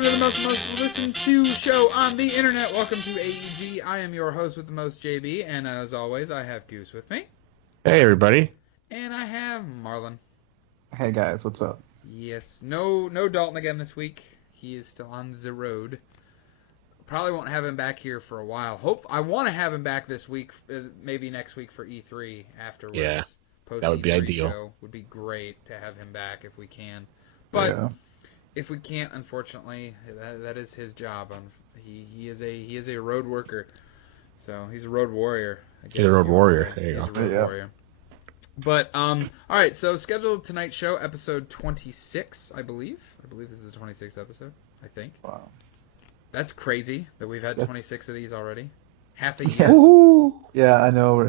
welcome to the most listened to show on the internet. Welcome to AEG. I am your host with the most, JB, and as always, I have Goose with me. Hey, everybody. And I have Marlon. Hey, guys, what's up? Yes, no Dalton again this week. He is still on the road. Probably won't have him back here for a while. I want to have him back this week, maybe next week for E3 afterwards. Yeah, Post that would be E3 ideal. Show would be great to have him back if we can. But Yeah. if we can't, unfortunately, that is his job. He is a road worker, so he's a road warrior. I guess He's a road you would warrior. say. There you He's go. a road warrior. But all right. So scheduled tonight's show, episode 26, I believe. I believe this is the 26th episode. I think. Wow. That's crazy that we've had 26 of these already. Half a year. Yeah. Woo-hoo. Yeah, I know.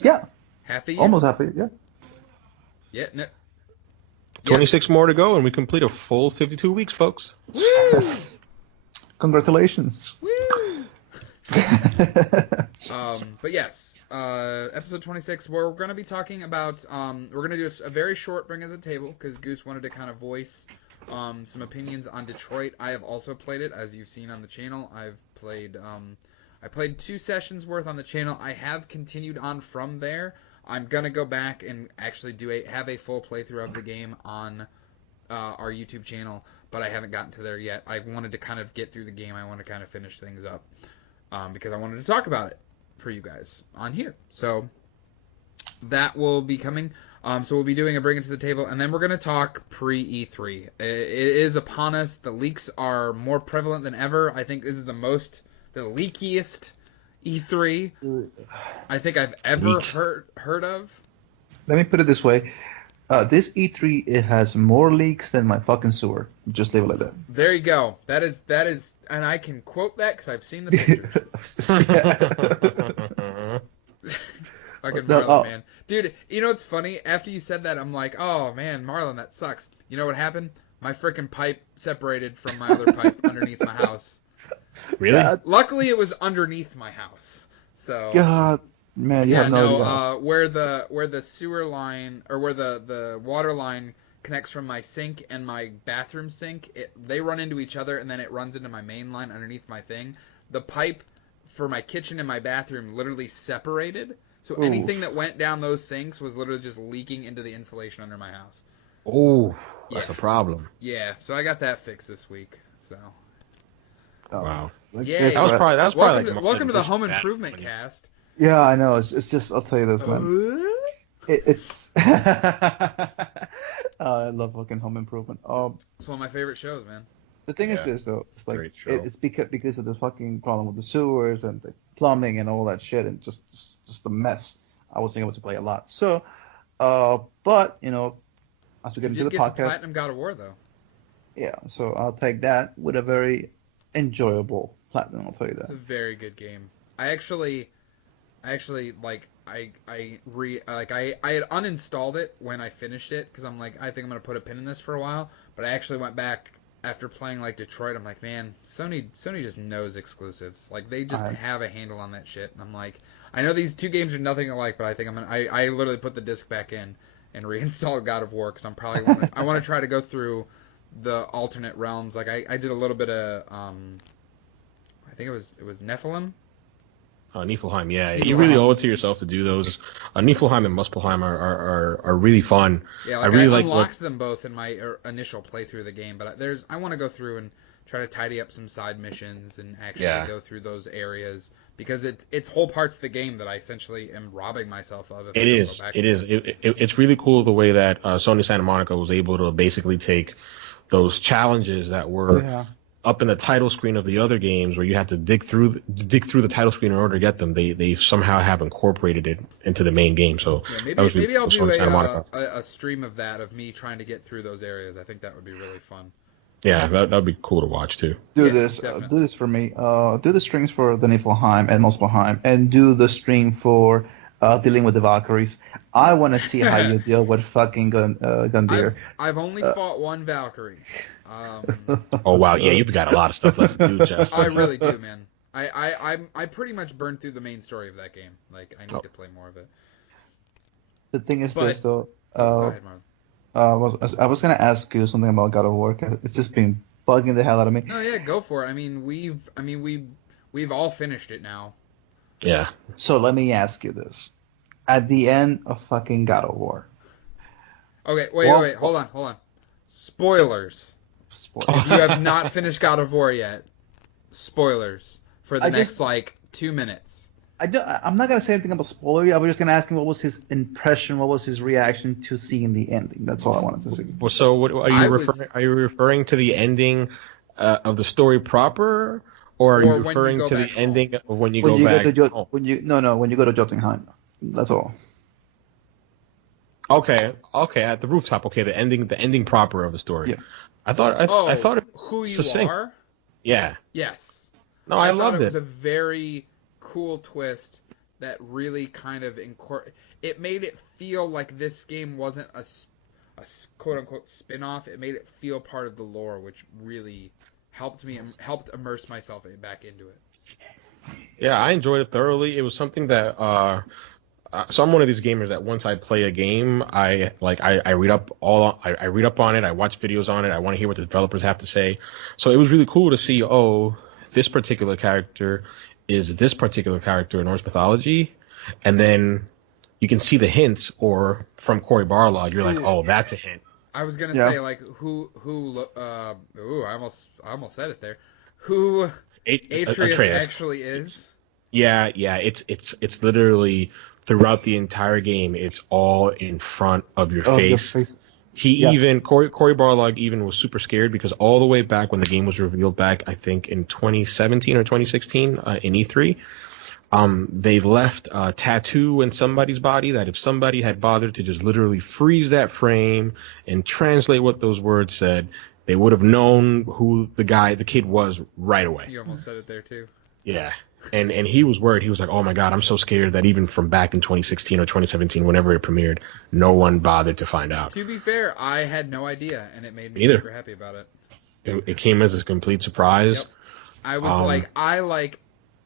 Yeah. Half a year. Almost half a year. Yeah. Yeah. No. 26 more to go, and we complete a full 52 weeks, folks. Woo! Congratulations. Woo! But yes, episode 26, we're going to be talking about, we're going to do a very short bring of the table, because Goose wanted to kind of voice some opinions on Detroit. I have also played it, as you've seen on the channel. I played 2 sessions worth on the channel. I have continued on from there. I'm going to go back and actually have a full playthrough of the game on our YouTube channel, but I haven't gotten to there yet. I wanted to kind of get through the game. I want to kind of finish things up because I wanted to talk about it for you guys on here. So that will be coming. So we'll be doing a bring it to the table, and then we're going to talk pre-E3. It is upon us. The leaks are more prevalent than ever. I think this is the leakiest E3 I think I've ever heard of. Let me put it this way. This E3, it has more leaks than my fucking sewer. Just leave it like that. There you go. That is, and I can quote that because I've seen the pictures. Fucking Marlon, man. Dude, you know what's funny? After you said that, I'm like, oh, man, Marlon, that sucks. You know what happened? My freaking pipe separated from my other pipe underneath my house. Really? God. Luckily, it was underneath my house. So God, man, you have no idea. Where the sewer line, or where the water line connects from my sink and my bathroom sink, they run into each other, and then it runs into my main line underneath my thing. The pipe for my kitchen and my bathroom literally separated. So anything that went down those sinks was literally just leaking into the insulation under my house. Oh, that's a problem. Yeah, so I got that fixed this week. So. Wow. Yay. That was probably welcome to the home improvement cast. Yeah, I know. It's just, I'll tell you this, man. It's. I love fucking home improvement. It's one of my favorite shows, man. The thing is this, though. It's like it's because of the fucking problem with the sewers and the plumbing and all that shit, and just the mess. I wasn't able to play a lot. So, but you know, as we get into the podcast, Platinum God of War, though. Yeah, so I'll take that with a very enjoyable platinum. I'll tell you that. It's a very good game. I actually like I had uninstalled it when I finished it because I'm like, I think I'm gonna put a pin in this for a while. But I actually went back after playing like Detroit. I'm like, man, Sony just knows exclusives. Like they just have a handle on that shit. And I'm like, I know these 2 games are nothing alike, but I think I literally put the disc back in and reinstalled God of War because I'm probably I want to try to go through the alternate realms. Like I did a little bit of I think it was Nephilim. Niflheim, yeah. You really owe it to yourself to do those. Niflheim and Muspelheim are really fun. Yeah, like I unlocked them both in my initial playthrough of the game, but I want to go through and try to tidy up some side missions and actually go through those areas because it's whole parts of the game that I essentially am robbing myself of. It's really cool the way that Sony Santa Monica was able to basically take those challenges that were up in the title screen of the other games where you have to dig through the title screen in order to get them. They somehow have incorporated it into the main game. So maybe I'll do a stream of that, of me trying to get through those areas. I think that would be really fun. Yeah, that'd be cool to watch too. Do this for me. Do the streams for the Niflheim and Muspelheim, and do the stream for dealing with the Valkyries. I want to see how you deal with fucking Gundyr. I've only fought one Valkyrie. Oh wow, yeah, you've got a lot of stuff left to do, Jeff. I really do, man. I pretty much burned through the main story of that game. Like I need to play more of it. The thing is this though. Go ahead, Marlon. I was gonna ask you something about God of War. It's just been bugging the hell out of me. No, yeah, go for it. I mean, we've all finished it now. Yeah. So let me ask you this: at the end of fucking God of War. Okay, wait, hold on. Spoilers. If you have not finished God of War yet, spoilers for the next 2 minutes. I'm not gonna say anything about spoiler. I was just gonna ask him what was his impression, what was his reaction to seeing the ending. That's all I wanted to see. Well, so what are you referring? Are you referring to the ending of the story proper, or are you referring to the ending of when you go back home? When you go to Jotunheim. That's all. Okay, at the rooftop. Okay, the ending proper of the story. Yeah. I thought it was who you succinct. are. Yeah. Yes. No, I loved it. It was a very cool twist that really kind of it made it feel like this game wasn't a quote unquote spin-off. It made it feel part of the lore, which really helped immerse myself back into it. Yeah, I enjoyed it thoroughly. It was something that so I'm one of these gamers that once I play a game, I read up on it, I watch videos on it, I want to hear what the developers have to say. So it was really cool to see, this particular character is this particular character in Norse mythology, and then you can see the hints, or from Cory Barlog, you're like, oh, that's a hint. I was gonna say who I almost said it there. Who Atreus actually is. Yeah, it's literally throughout the entire game, it's all in front of your face. Cory Barlog even was super scared because all the way back when the game was revealed back, I think in 2017 or 2016 in E3, they left a tattoo in somebody's body that if somebody had bothered to just literally freeze that frame and translate what those words said, they would have known who the kid was right away. You almost said it there too. Yeah. And he was worried. He was like, oh my God, I'm so scared that even from back in 2016 or 2017, whenever it premiered, no one bothered to find out. To be fair, I had no idea, and it made me super happy about it. It came as a complete surprise. Yep. I was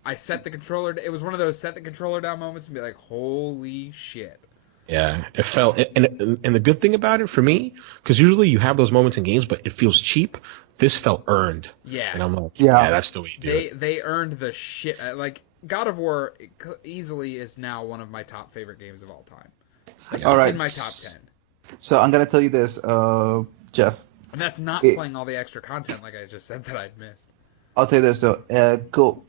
I set the controller. It was one of those set the controller down moments and be like, holy shit. Yeah, it felt, and the good thing about it for me, because usually you have those moments in games, but it feels cheap. This felt earned. Yeah. And I'm like, yeah, that's the way you do it. They earned the shit. Like, God of War easily is now one of my top favorite games of all time. All right. In my top 10. So I'm going to tell you this, Jeff. And that's not playing all the extra content like I just said that I'd missed. I'll tell you this, though. Go.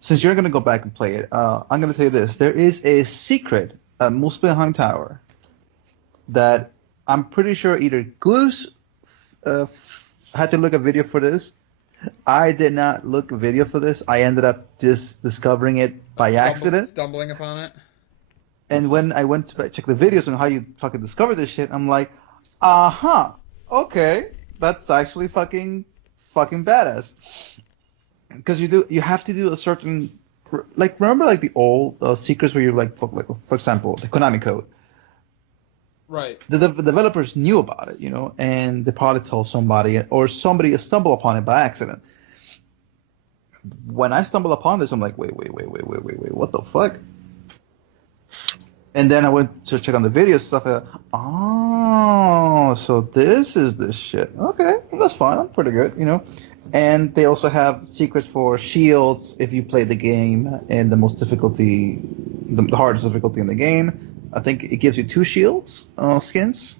Since you're going to go back and play it, I'm going to tell you this. There is a secret at Muspelheim Tower that I'm pretty sure either Gus had to look a video for this. I did not look a video for this. I ended up just discovering it by accident. Stumbling upon it. And when I went to check the videos on how you fucking discover this shit, I'm like, okay, that's actually fucking badass. Because you have to do a certain, like, remember like the old secrets where you like for example, the Konami code. Right. The developers knew about it, and they probably told somebody, or somebody stumbled upon it by accident. When I stumbled upon this, I'm like, wait, what the fuck? And then I went to check on the video stuff. So this is this shit. Okay, that's fine. I'm pretty good, And they also have secrets for shields if you play the game in the hardest difficulty in the game. I think it gives you 2 shields, skins.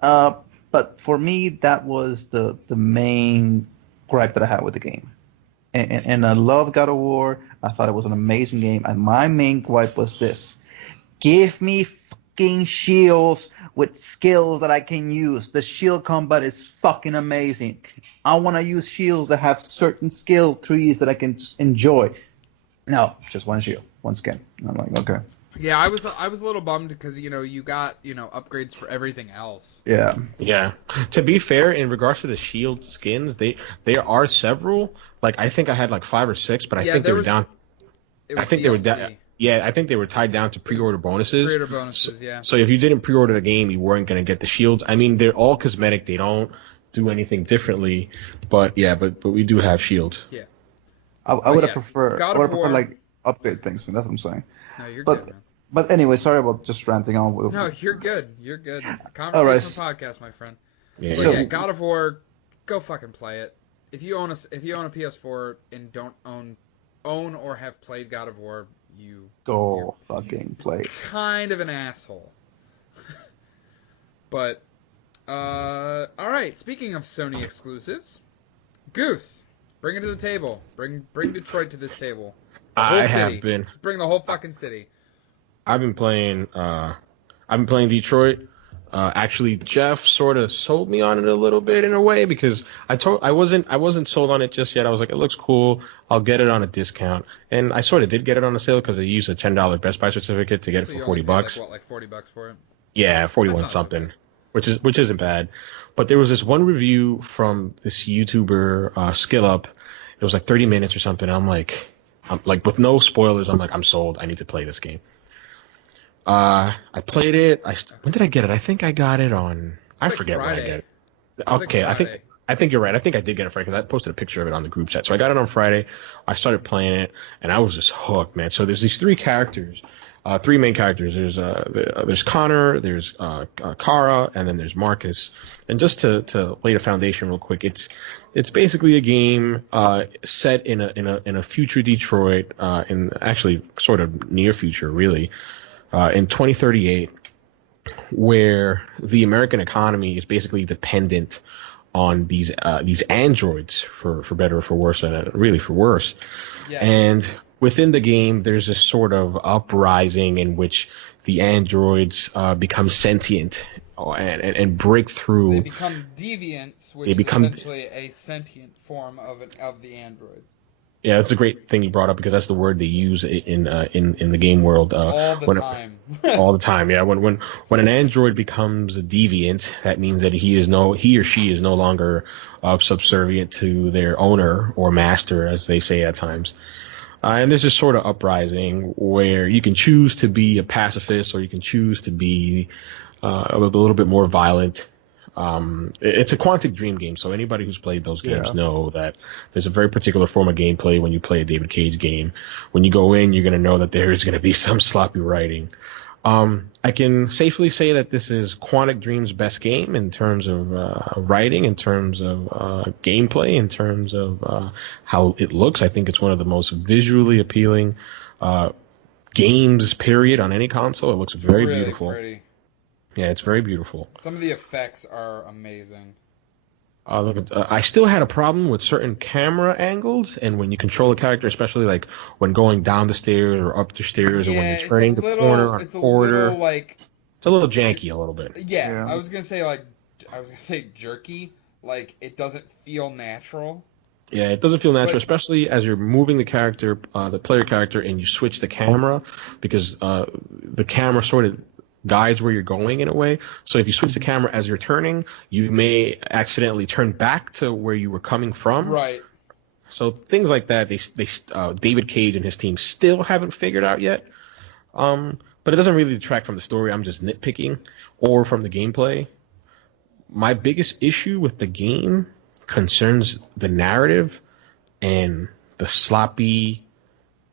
But for me, that was the main gripe that I had with the game. And I love God of War. I thought it was an amazing game. And my main gripe was this. Give me fucking shields with skills that I can use. The shield combat is fucking amazing. I want to use shields that have certain skill trees that I can just enjoy. No, just one shield, one skin. And I'm like, okay. Yeah, I was a little bummed because you got upgrades for everything else. Yeah. Yeah. To be fair, in regards to the shield skins, there are several. Like I think I had like 5 or 6, but I think they were down. I think DLC. They were down. Yeah, I think they were tied down to pre-order bonuses. Pre-order bonuses, yeah. So if you didn't pre-order the game, you weren't going to get the shields. I mean, they're all cosmetic. They don't do anything differently. But yeah, but we do have shields. Yeah. I would have preferred like upgrade things. That's what I'm saying. No, you're good, man. But anyway, sorry about just ranting on. No, you're good. You're good. Conversation podcast, my friend. Yeah. But God of War, go fucking play it. If you own a PS4 and don't own or have played God of War, you're fucking play. Kind of an asshole. But all right. Speaking of Sony exclusives, Goose, bring it to the table. Bring Detroit to this table. I have been. Bring the whole fucking city. I've been playing Detroit. Actually, Jeff sort of sold me on it a little bit in a way because I wasn't sold on it just yet. I was like, it looks cool. I'll get it on a discount, and I sort of did get it on a sale because I used a $10 Best Buy certificate to get it for $40. Like $40 for it? Yeah, 41 something, which isn't bad. But there was this one review from this YouTuber Skill Up. It was like 30 minutes or something. I'm like with no spoilers. I'm like, I'm sold. I need to play this game. I played it. When did I get it? I think I got it on. I forget when I get it. Okay, I think you're right. I think I did get it Friday because I posted a picture of it on the group chat. So I got it on Friday. I started playing it, and I was just hooked, man. So there's these three main characters. There's Connor, there's Kara, and then there's Marcus. And just to lay the foundation real quick, it's basically a game set in a future Detroit, in actually sort of near future, really. In 2038, where the American economy is basically dependent on these androids for better or for worse, and really for worse. Yeah. And within the game, there's this sort of uprising in which the androids become sentient and break through. They become deviants, which is essentially a sentient form of the androids. Yeah, that's a great thing you brought up because that's the word they use in the game world. All the time. All the time, yeah. When an android becomes a deviant, that means that he or she is no longer subservient to their owner or master, as they say at times. And there's this sort of uprising where you can choose to be a pacifist or you can choose to be a little bit more violent. It's a Quantic Dream game, so anybody who's played those games know that there's a very particular form of gameplay when you play a David Cage game. When you go in, you're going to know that there is going to be some sloppy writing. I can safely say that this is Quantic Dream's best game in terms of writing, in terms of gameplay, in terms of how it looks. I think it's one of the most visually appealing games, period, on any console. It looks very beautiful. Pretty. Yeah, it's very beautiful. Some of the effects are amazing. I still had a problem with certain camera angles, and when you control a character, especially like when going down the stairs or up the stairs, or when you're turning the corner on a corridor. It's a little janky a little bit. Yeah, I was gonna say jerky. Like it doesn't feel natural. Yeah, it doesn't feel natural, especially as you're moving the character, the player character, and you switch the camera because the camera sort of guides where you're going in a way. So if you switch the camera as you're turning, you may accidentally turn back to where you were coming from. Right. So things like that, David Cage and his team still haven't figured out yet. But it doesn't really detract from the story. I'm just nitpicking, or from the gameplay. My biggest issue with the game concerns the narrative and the sloppy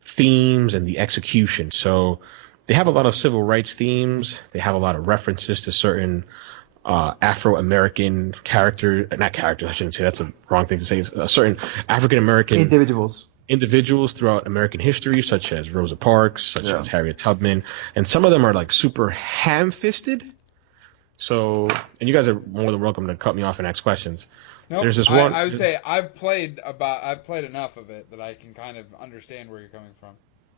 themes and the execution. So they have a lot of civil rights themes. They have a lot of references to certain Afro-American not characters, I shouldn't say, that's a wrong thing to say, certain African-American individuals throughout American history, such as Rosa Parks, such as Harriet Tubman, and some of them are like super ham-fisted. So, and you guys are more than welcome to cut me off and ask questions. Nope. There's this one. I would say I've played enough of it that I can kind of understand where you're coming from.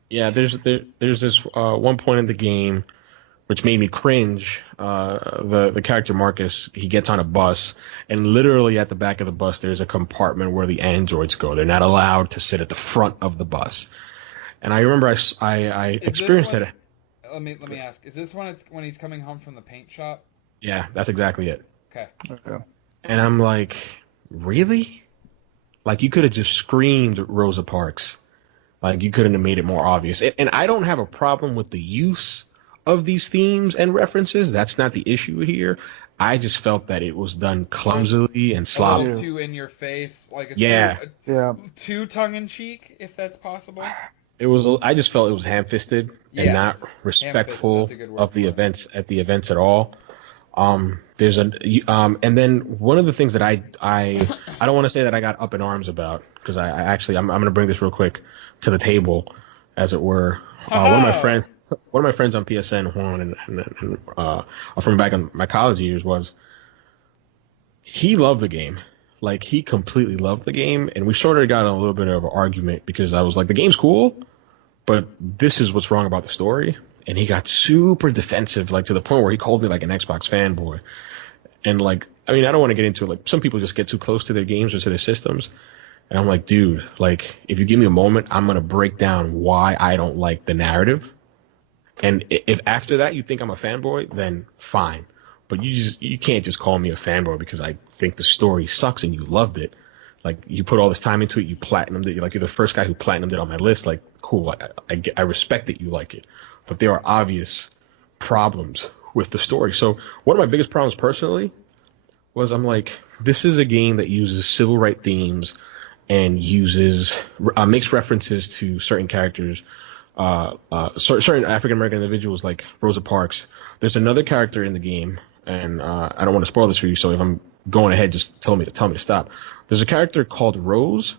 Yeah, there's this one point in the game which made me cringe. The character Marcus, he gets on a bus, and literally at the back of the bus there's a compartment where the androids go. They're not allowed to sit at the front of the bus. And I remember I experienced it. Let me ask: is this when he's coming home from the paint shop? Yeah, that's exactly it. Okay. And I'm like, really? Like, you could have just screamed Rosa Parks. Like, you couldn't have made it more obvious. And I don't have a problem with the use of these themes and references. That's not the issue here. I just felt that it was done clumsily and sloppy. A little too in your face, like too tongue in cheek, if that's possible. I just felt it was ham-fisted and not respectful of the events at all. There's and then one of the things that I don't want to say that I got up in arms about, because I actually I'm going to bring this real quick to the table, as it were. One of my friends on PSN, Juan, and from back in my college years, was he loved the game. Like, he completely loved the game, and we sort of got in a little bit of an argument because I was like, the game's cool, but this is what's wrong about the story. And he got super defensive, like to the point where he called me like an Xbox fanboy. And like, I mean, I don't want to get into it. Like, some people just get too close to their games or to their systems. And I'm like, dude, like, if you give me a moment, I'm going to break down why I don't like the narrative. And if after that you think I'm a fanboy, then fine. But you can't just call me a fanboy because I think the story sucks and you loved it. Like, you put all this time into it, you platinumed it. Like, you're the first guy who platinumed it on my list. Like, cool, I respect that you like it. But there are obvious problems with the story. So one of my biggest problems personally was, I'm like, this is a game that uses civil rights themes and makes references to certain characters, certain African American individuals like Rosa Parks. There's another character in the game, and I don't want to spoil this for you. So if I'm going ahead, just tell me to stop. There's a character called Rose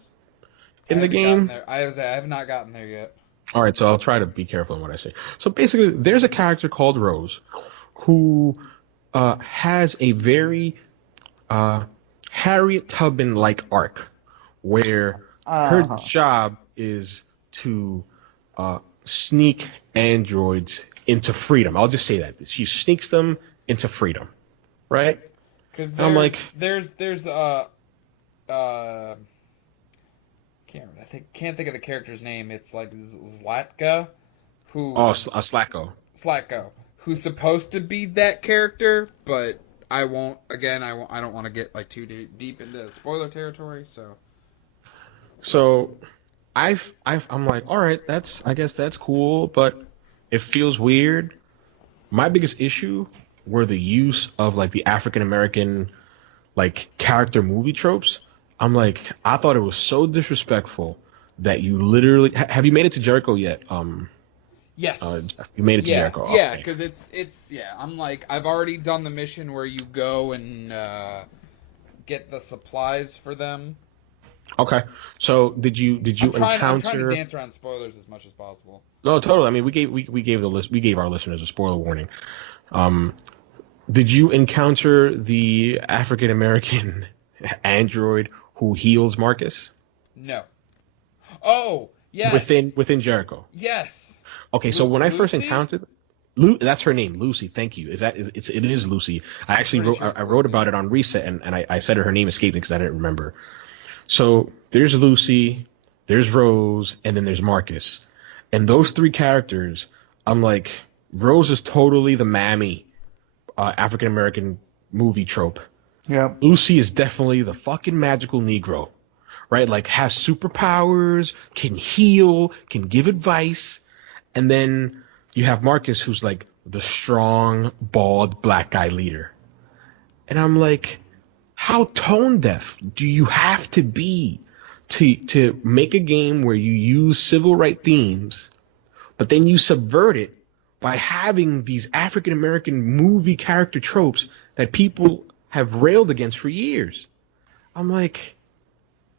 in the game. I have not gotten there yet. All right, so I'll try to be careful in what I say. So basically, there's a character called Rose who has a very Harriet Tubman-like arc, where her job is to sneak androids into freedom. I'll just say that. She sneaks them into freedom, right? Because I'm like, there's can't think of the character's name. It's like Zlatka, who Slatko, who's supposed to be that character, but I won't. Again, I don't want to get like too deep into spoiler territory. So I'm like, all right, I guess that's cool, but it feels weird. My biggest issue were the use of like the African American like character movie tropes. I'm like, I thought it was so disrespectful that you literally have you made it to Jericho yet? Yes. You made it to Jericho. Yeah, because it's I'm like, I've already done the mission where you go and get the supplies for them. Okay. So did you encounter? I'm trying to dance around spoilers as much as possible. No, totally. I mean, we gave our listeners a spoiler warning. Did you encounter the African American android who heals Marcus? No. Oh, yes. Within Jericho. Yes. Okay, so when I first encountered, that's her name, Lucy. Thank you. It is Lucy. I actually wrote about it on Reset, and I said her name escaped me because I didn't remember. So there's Lucy, there's Rose, and then there's Marcus, and those three characters, I'm like, Rose is totally the mammy African American movie trope. Yeah. Lucy is definitely the fucking magical Negro, right? Like, has superpowers, can heal, can give advice. And then you have Marcus, who's like the strong, bald, black guy leader. And I'm like, how tone deaf do you have to be to make a game where you use civil rights themes, but then you subvert it by having these African American movie character tropes that people have railed against for years? I'm like,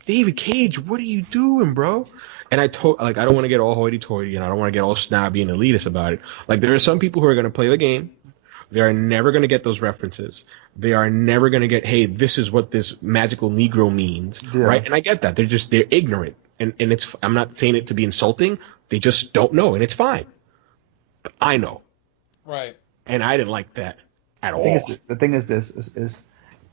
David Cage, what are you doing, bro? And I don't want to get all hoity-toity, and I don't want to get all snobby and elitist about it. Like, there are some people who are going to play the game. They are never going to get those references. They are never going to get, hey, this is what this magical Negro means, right? And I get that. They're ignorant. And I'm not saying it to be insulting. They just don't know, and it's fine. But I know. Right. And I didn't like that at all. The thing is this, is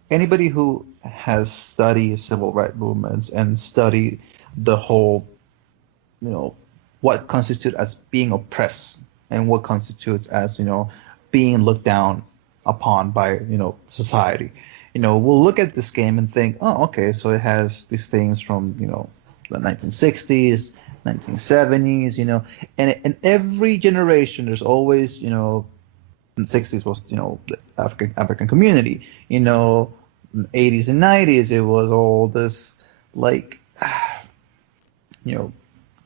anybody who has studied civil rights movements and studied the whole, what constitutes as being oppressed and what constitutes as, being looked down upon by, society, we'll look at this game and think, oh, okay, so it has these things from, the 1960s, 1970s, and in every generation there's always, in the 60s was, the African community, in the 80s and 90s it was all this like,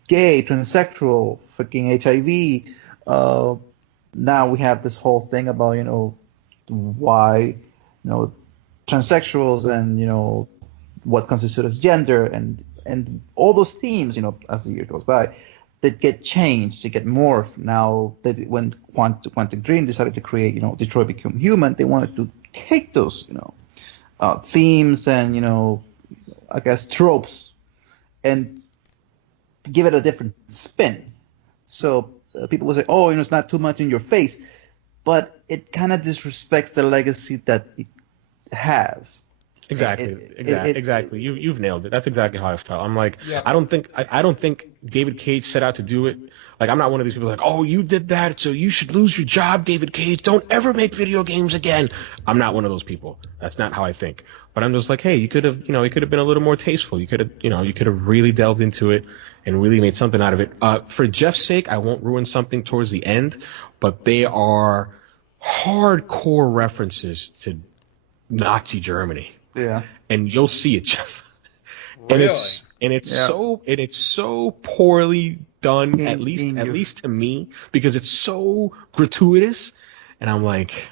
gay, transsexual, freaking HIV. Now we have this whole thing about, why, transsexuals and, what constitutes as gender and all those themes, as the year goes by, that get changed, they get morphed. Now, when Quantic Dream decided to create, Detroit Become Human, they wanted to take those, themes and, I guess tropes and give it a different spin. So people will say, oh, it's not too much in your face, but it kind of disrespects the legacy that it has. Exactly. You've nailed it. That's exactly how I felt. I'm like, yeah. I don't think David Cage set out to do it. Like, I'm not one of these people like, oh, you did that, so you should lose your job, David Cage. Don't ever make video games again. I'm not one of those people. That's not how I think. But I'm just like, hey, you could have been a little more tasteful. You could have really delved into it and really made something out of it. For Jeff's sake, I won't ruin something towards the end, but they are hardcore references to Nazi Germany. Yeah. And you'll see it, Jeff. Really? And it's so poorly done, at least to me, because it's so gratuitous. And I'm like,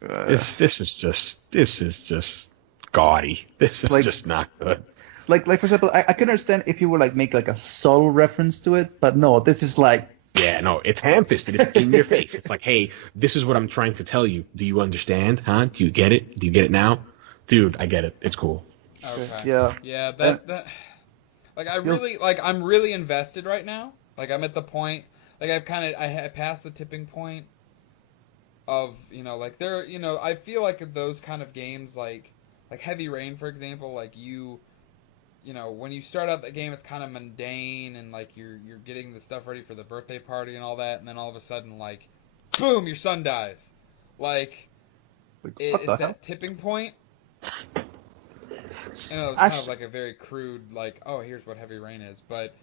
this is just gaudy. This is just not good. Like for example, I can understand if you were like make like a subtle reference to it, but no, this is like. Yeah, no, it's ham-fisted. It's in your face. It's like, hey, this is what I'm trying to tell you. Do you understand? Huh? Do you get it? Do you get it now? Dude, I get it. It's cool. Okay. Yeah. Yeah, that I'm really invested right now. Like, I'm at the point, like, I passed the tipping point of, I feel like those kind of games, like Heavy Rain, for example, like when you start out the game, it's kind of mundane and like you're getting the stuff ready for the birthday party and all that, and then all of a sudden, like, boom, your son dies. Like it's that tipping point. It's kind of like a very crude, like, oh, here's what Heavy Rain is, but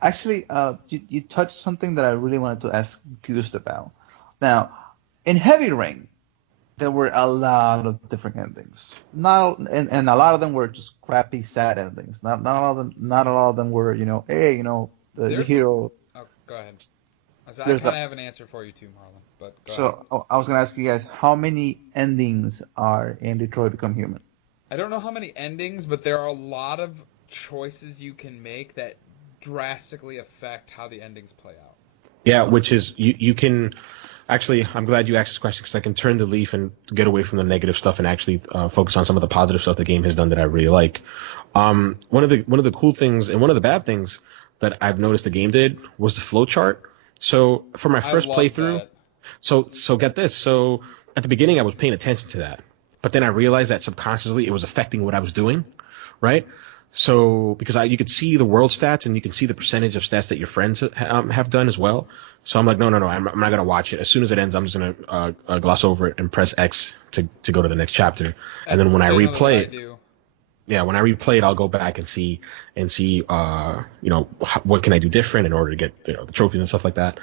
actually, you touched something that I really wanted to ask Gus about. Now, in Heavy Rain, there were a lot of different endings. And a lot of them were just crappy, sad endings. Not a lot of them were, the hero. Oh, go ahead. I kind of have an answer for you too, Marlon. But go ahead. I was gonna ask you guys, how many endings are in Detroit Become Human? I don't know how many endings, but there are a lot of choices you can make that drastically affect how the endings play out. Yeah, which is you can. Actually, I'm glad you asked this question because I can turn the leaf and get away from the negative stuff and actually focus on some of the positive stuff the game has done that I really like. One of the cool things and one of the bad things that I've noticed the game did was the flowchart. So for my first playthrough, so get this. So at the beginning I was paying attention to that, but then I realized that subconsciously it was affecting what I was doing, right? So because you could see the world stats and you can see the percentage of stats that your friends have done as well. So I'm like, no, I'm not gonna watch it. As soon as it ends, I'm just gonna gloss over it and press X to go to the next chapter. And then when I replay it, I'll go back and see what can I do different in order to get the trophies and stuff like that.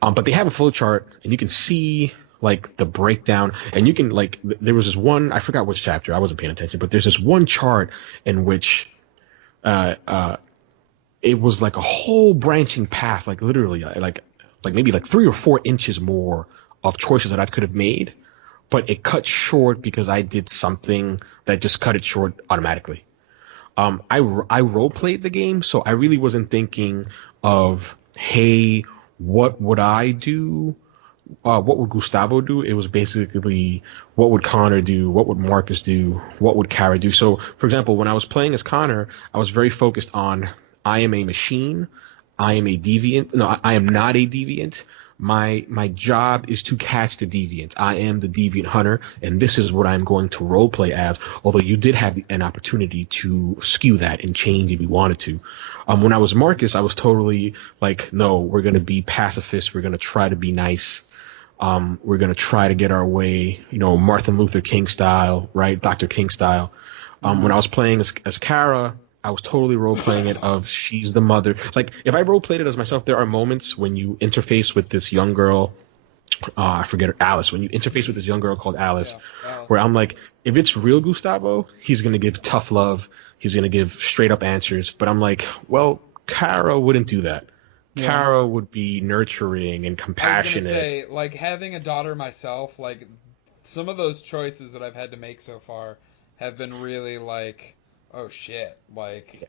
But they have a flow chart and you can see like the breakdown, and you can there was this one, I forgot which chapter, I wasn't paying attention, but there's this one chart in which it was like a whole branching path, like literally like maybe like 3 or 4 inches more of choices that I could have made, but it cut short because I did something that just cut it short automatically. I role played the game, so I really wasn't thinking of, hey, what would I do? What would Gustavo do? It was basically, what would Connor do? What would Marcus do? What would Kara do? So, for example, when I was playing as Connor, I was very focused on, I am a machine. I am a deviant. No, I am not a deviant. My job is to catch the deviant. I am the deviant hunter, and this is what I'm going to roleplay as, although you did have an opportunity to skew that and change if you wanted to. When I was Marcus, I was totally like, no, we're going to be pacifists. We're going to try to be nice. We're going to try to get our way, Martin Luther King style, right? Dr. King style. When I was playing as Kara, I was totally role-playing it of she's the mother. Like, if I role-played it as myself, there are moments when you interface with this young girl, I forget her, Alice. When you interface with this young girl called Alice, where I'm like, if it's real Gustavo, he's going to give tough love. He's going to give straight-up answers. But I'm like, well, Kara wouldn't do that. Yeah. Kara would be nurturing and compassionate. I was gonna say, like, having a daughter myself, like, some of those choices that I've had to make so far have been really like, oh shit, like,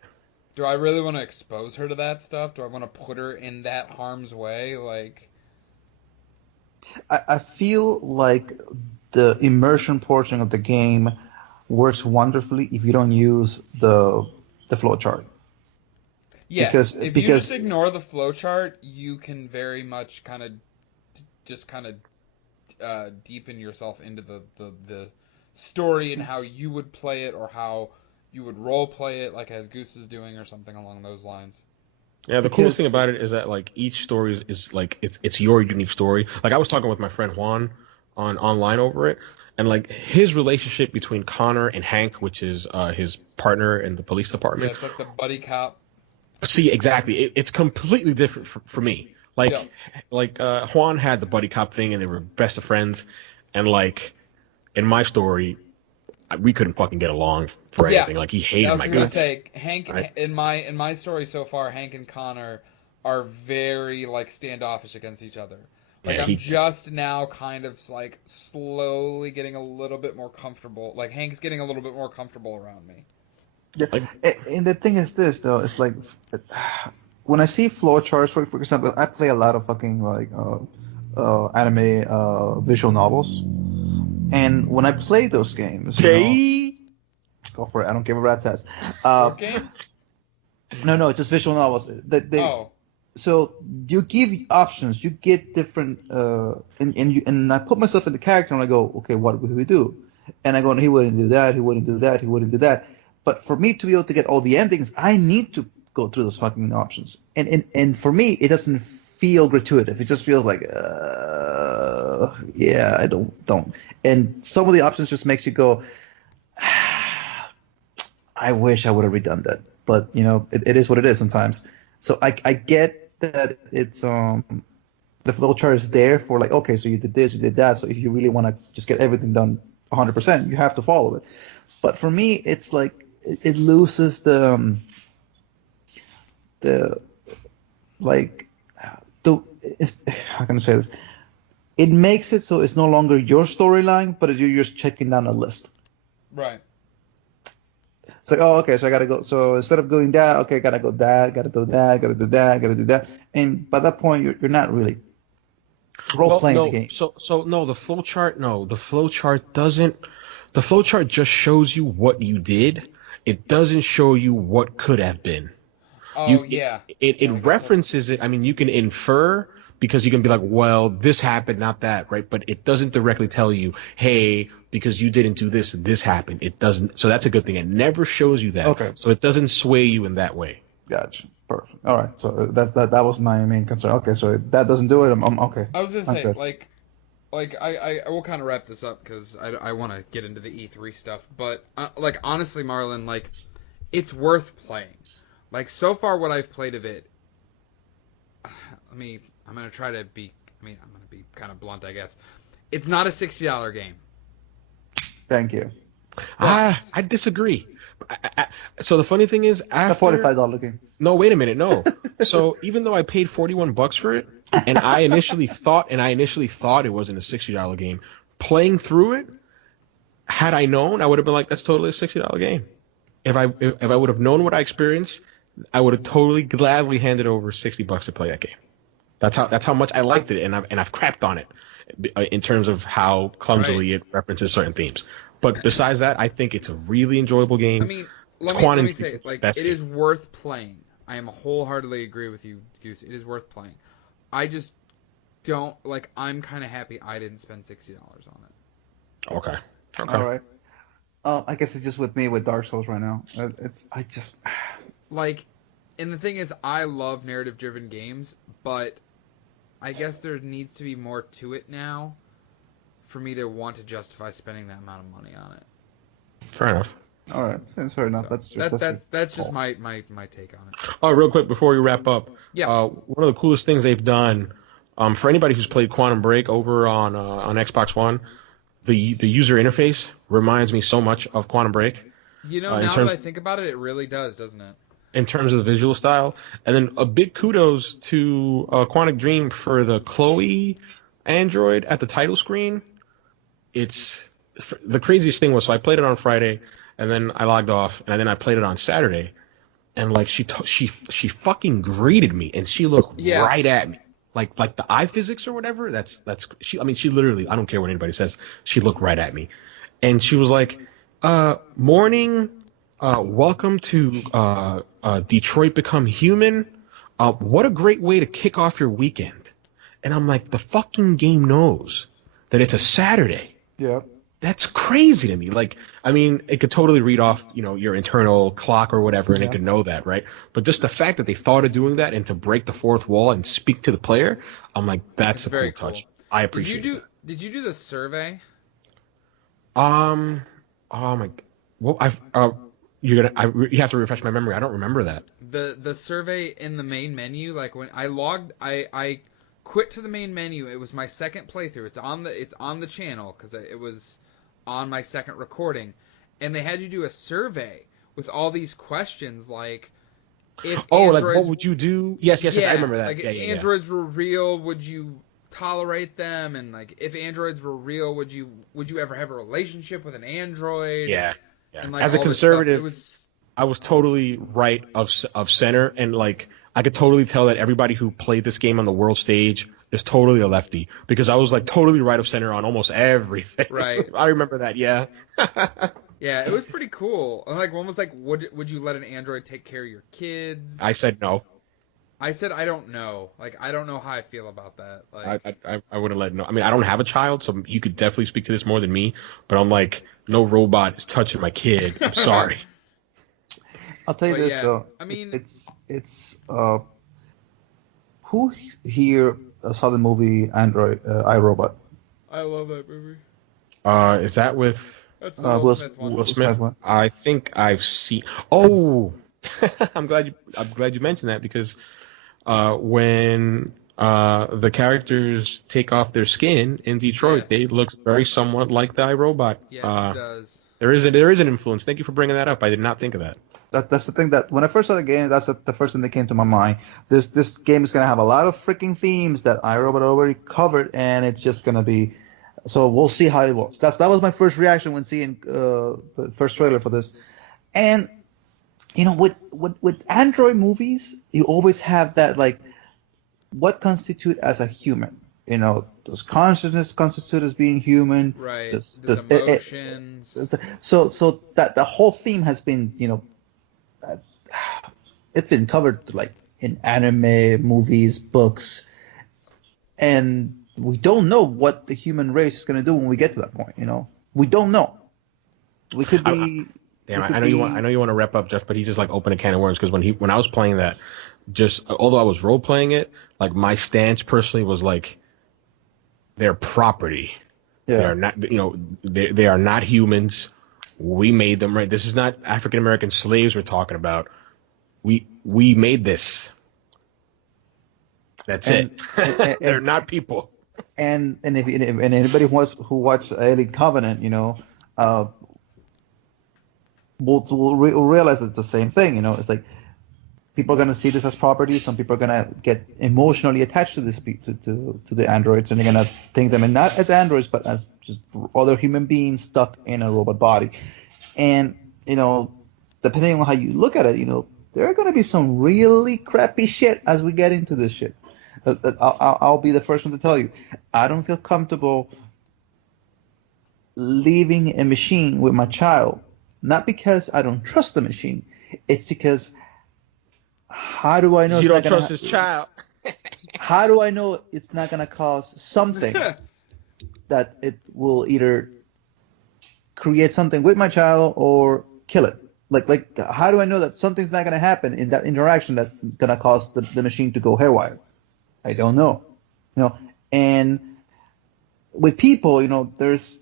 do I really want to expose her to that stuff? Do I want to put her in that harm's way? Like, I feel like the immersion portion of the game works wonderfully if you don't use the flowchart. Yeah, because if you just ignore the flowchart, you can very much kind of deepen yourself into the story and how you would play it or how you would role play it, like as Goose is doing or something along those lines. Yeah, the coolest thing about it is that like each story is like it's your unique story. Like I was talking with my friend Juan online over it, and like his relationship between Connor and Hank, which is his partner in the police department. Yeah, it's like the buddy cop. See, exactly. It's completely different for me. Like Juan had the buddy cop thing, and they were best of friends, and like in my story, we couldn't fucking get along for anything. Like he hated my guts. Hank, right? in my story so far, Hank and Connor are very like standoffish against each other. Like I'm just now kind of like slowly getting a little bit more comfortable. Like Hank's getting a little bit more comfortable around me. Yeah, and the thing is this though, it's like when I see flowcharts, for example, I play a lot of fucking like anime visual novels, and when I play those games, go for it. I don't give a rat's ass. Game? No, it's just visual novels. So you give options, you get different, and I put myself in the character and I go, okay, what would we do? And I go, he wouldn't do that, he wouldn't do that, he wouldn't do that. But for me to be able to get all the endings, I need to go through those fucking options. And for me, it doesn't feel gratuitous. It just feels like, yeah, I don't. And some of the options just makes you go, I wish I would have redone that. But, you know, it is what it is sometimes. So I get that it's the flowchart is there for like, okay, so you did this, you did that. So if you really want to just get everything done 100%, you have to follow it. But for me, it's like it loses how can I say this? It makes it so it's no longer your storyline, but you're just checking down a list. Right. It's like, oh, okay, so I gotta go. So instead of doing that, okay, gotta go that, gotta do that, gotta do that, gotta do that. And by that point, you're not really role playing the game. So no, the flowchart doesn't. The flowchart just shows you what you did. It doesn't show you what could have been. Oh, yeah. It references it. I mean, you can infer because you can be like, well, this happened, not that, right? But it doesn't directly tell you, hey, because you didn't do this, this happened. It doesn't. So that's a good thing. It never shows you that. Okay. So it doesn't sway you in that way. Gotcha. Perfect. All right. So that was my main concern. Okay. So if that doesn't do it, I'm okay. I was gonna say, I will kind of wrap this up because I want to get into the E3 stuff. But like honestly, Marlon, like it's worth playing. Like so far, what I've played of it. I'm gonna try to be. I'm gonna be kind of blunt, I guess. It's not a $60 game. Thank you. I disagree. So the funny thing is, after a $45 game. No, wait a minute, no. So even though I paid $41 for it, and I initially thought it wasn't a $60 game, playing through it, had I known, I would have been like, that's totally a $60 game. If I would have known what I experienced, I would have totally gladly handed over $60 to play that game. That's how much I liked it, and I've crapped on it in terms of how clumsily it references certain themes. But besides that, I think it's a really enjoyable game. I mean, let me say it. Like, it is worth playing. I am wholeheartedly agree with you, Goose. It is worth playing. I just don't like. I'm kind of happy I didn't spend $60 on it. Okay. All right. I guess it's just with me with Dark Souls right now. I just like, and the thing is, I love narrative-driven games, but I guess there needs to be more to it now for me to want to justify spending that amount of money on it. Fair enough. All right, fair enough. So that's just my take on it. Oh, real quick before we wrap up. Yeah. One of the coolest things they've done, for anybody who's played Quantum Break over on Xbox One, the user interface reminds me so much of Quantum Break. You know, now that I think about it, it really does, doesn't it? In terms of the visual style, and then a big kudos to Quantic Dream for the Chloe android at the title screen. it's the craziest thing was, so I played it on Friday, and then I logged off, and then I played it on Saturday, and like she fucking greeted me, and she looked right at me, like the eye physics or whatever. That's she. I mean, she literally, I don't care what anybody says, she looked right at me, and she was like, "Morning, welcome to Detroit Become Human. What a great way to kick off your weekend." And I'm like, the fucking game knows that it's a Saturday. Yeah. That's crazy to me. Like, I mean, it could totally read off, your internal clock or whatever, and it could know that, right? But just the fact that they thought of doing that and to break the fourth wall and speak to the player, I'm like, that's a cool touch. I appreciate it. Did you do the survey? Oh my, well, you have to refresh my memory. I don't remember that. The survey in the main menu, like when I quit to the main menu. It was my second playthrough. It's on the channel because it was on my second recording, and they had you do a survey with all these questions like, if like what would you do? Yes, I remember that. Like if androids were real, would you tolerate them? And like if androids were real, would you ever have a relationship with an android? Yeah. And, like, as a conservative, I was totally right of center, and like I could totally tell that everybody who played this game on the world stage is totally a lefty, because I was like totally right of center on almost everything. Right. I remember that. Yeah. Yeah, it was pretty cool. And like one was like, would you let an android take care of your kids? I said no. I said I don't know. Like I don't know how I feel about that. Like I wouldn't let no. I mean, I don't have a child, so you could definitely speak to this more than me. But I'm like, no robot is touching my kid. I'm sorry. I'll tell you this though. I mean, it's who here saw the movie Android iRobot? I love that movie. Is that with? That's the Will Smith one. Will Smith one. I think I've seen. Oh, I'm glad you mentioned that, because when the characters take off their skin in Detroit, they look very somewhat like the iRobot. Yes, it does. There is an influence. Thank you for bringing that up. I did not think of that. That's the thing that when I first saw the game, that's the first thing that came to my mind. This game is gonna have a lot of freaking themes that iRobot already covered, and it's just gonna be. So we'll see how it works. That was my first reaction when seeing the first trailer for this. And with Android movies, you always have that, like, what constitute as a human? Does consciousness constitute as being human? Right. Does emotions. So that the whole theme has been, it's been covered like in anime, movies, books, and we don't know what the human race is going to do when we get to that point. We don't know. We could be. I know you want to wrap up, Jeff, but he just like opened a can of worms, because when I was playing that, just although I was role playing it, like my stance personally was like, they're property. Yeah. They are not. They are not humans. We made them, right? This is not African American slaves we're talking about. We made this. That's it. They're not people. And if anybody who watched Alien Covenant, will realize it's the same thing. It's like people are gonna see this as property. Some people are gonna get emotionally attached to this to the androids, and they're gonna think them and not as androids, but as just other human beings stuck in a robot body. And depending on how you look at it, there are gonna be some really crappy shit as we get into this shit. I'll be the first one to tell you, I don't feel comfortable leaving a machine with my child. Not because I don't trust the machine. It's because how do I know you don't trust his child? How do I know it's not going to cause something that it will either create something with my child or kill it? Like how do I know that something's not going to happen in that interaction that's going to cause the machine to go haywire? I don't know. And with people, there's.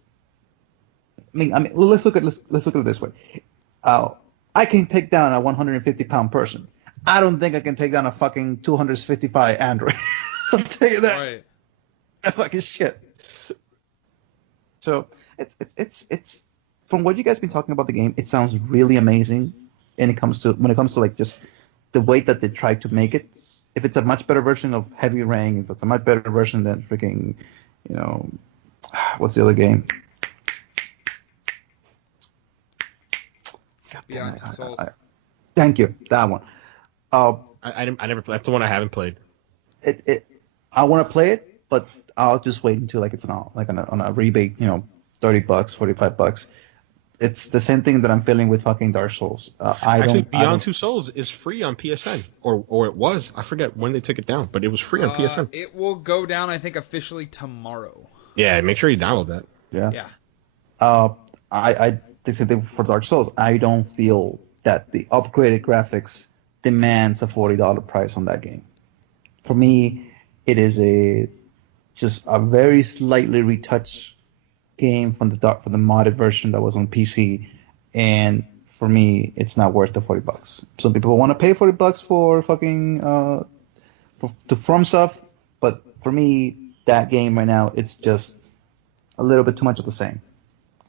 I mean, let's look at it this way. I can take down a 150-pound person. I don't think I can take down a fucking 255 android. I'll tell you that. Right. That's fucking shit. So it's from what you guys been talking about the game, it sounds really amazing. And when it comes to like just the way that they try to make it. If it's a much better version of Heavy Rain, if it's a much better version than freaking, what's the other game? Beyond Two Souls. Thank you, that one. I never. That's the one I haven't played. I want to play it, but I'll just wait until like it's on a rebate, $30, $45. It's the same thing that I'm feeling with fucking Dark Souls. Beyond Two Souls is free on PSN, or it was. I forget when they took it down, but it was free on PSN. It will go down, I think, officially tomorrow. Yeah, make sure you download that. Yeah. The same thing for Dark Souls. I don't feel that the upgraded graphics demands a $40 price on that game. For me, it is just a very slightly retouched game from the modded version that was on PC, and for me, it's not worth the $40. Some people want to pay $40 for fucking to From stuff, but for me, that game right now, it's just a little bit too much of the same.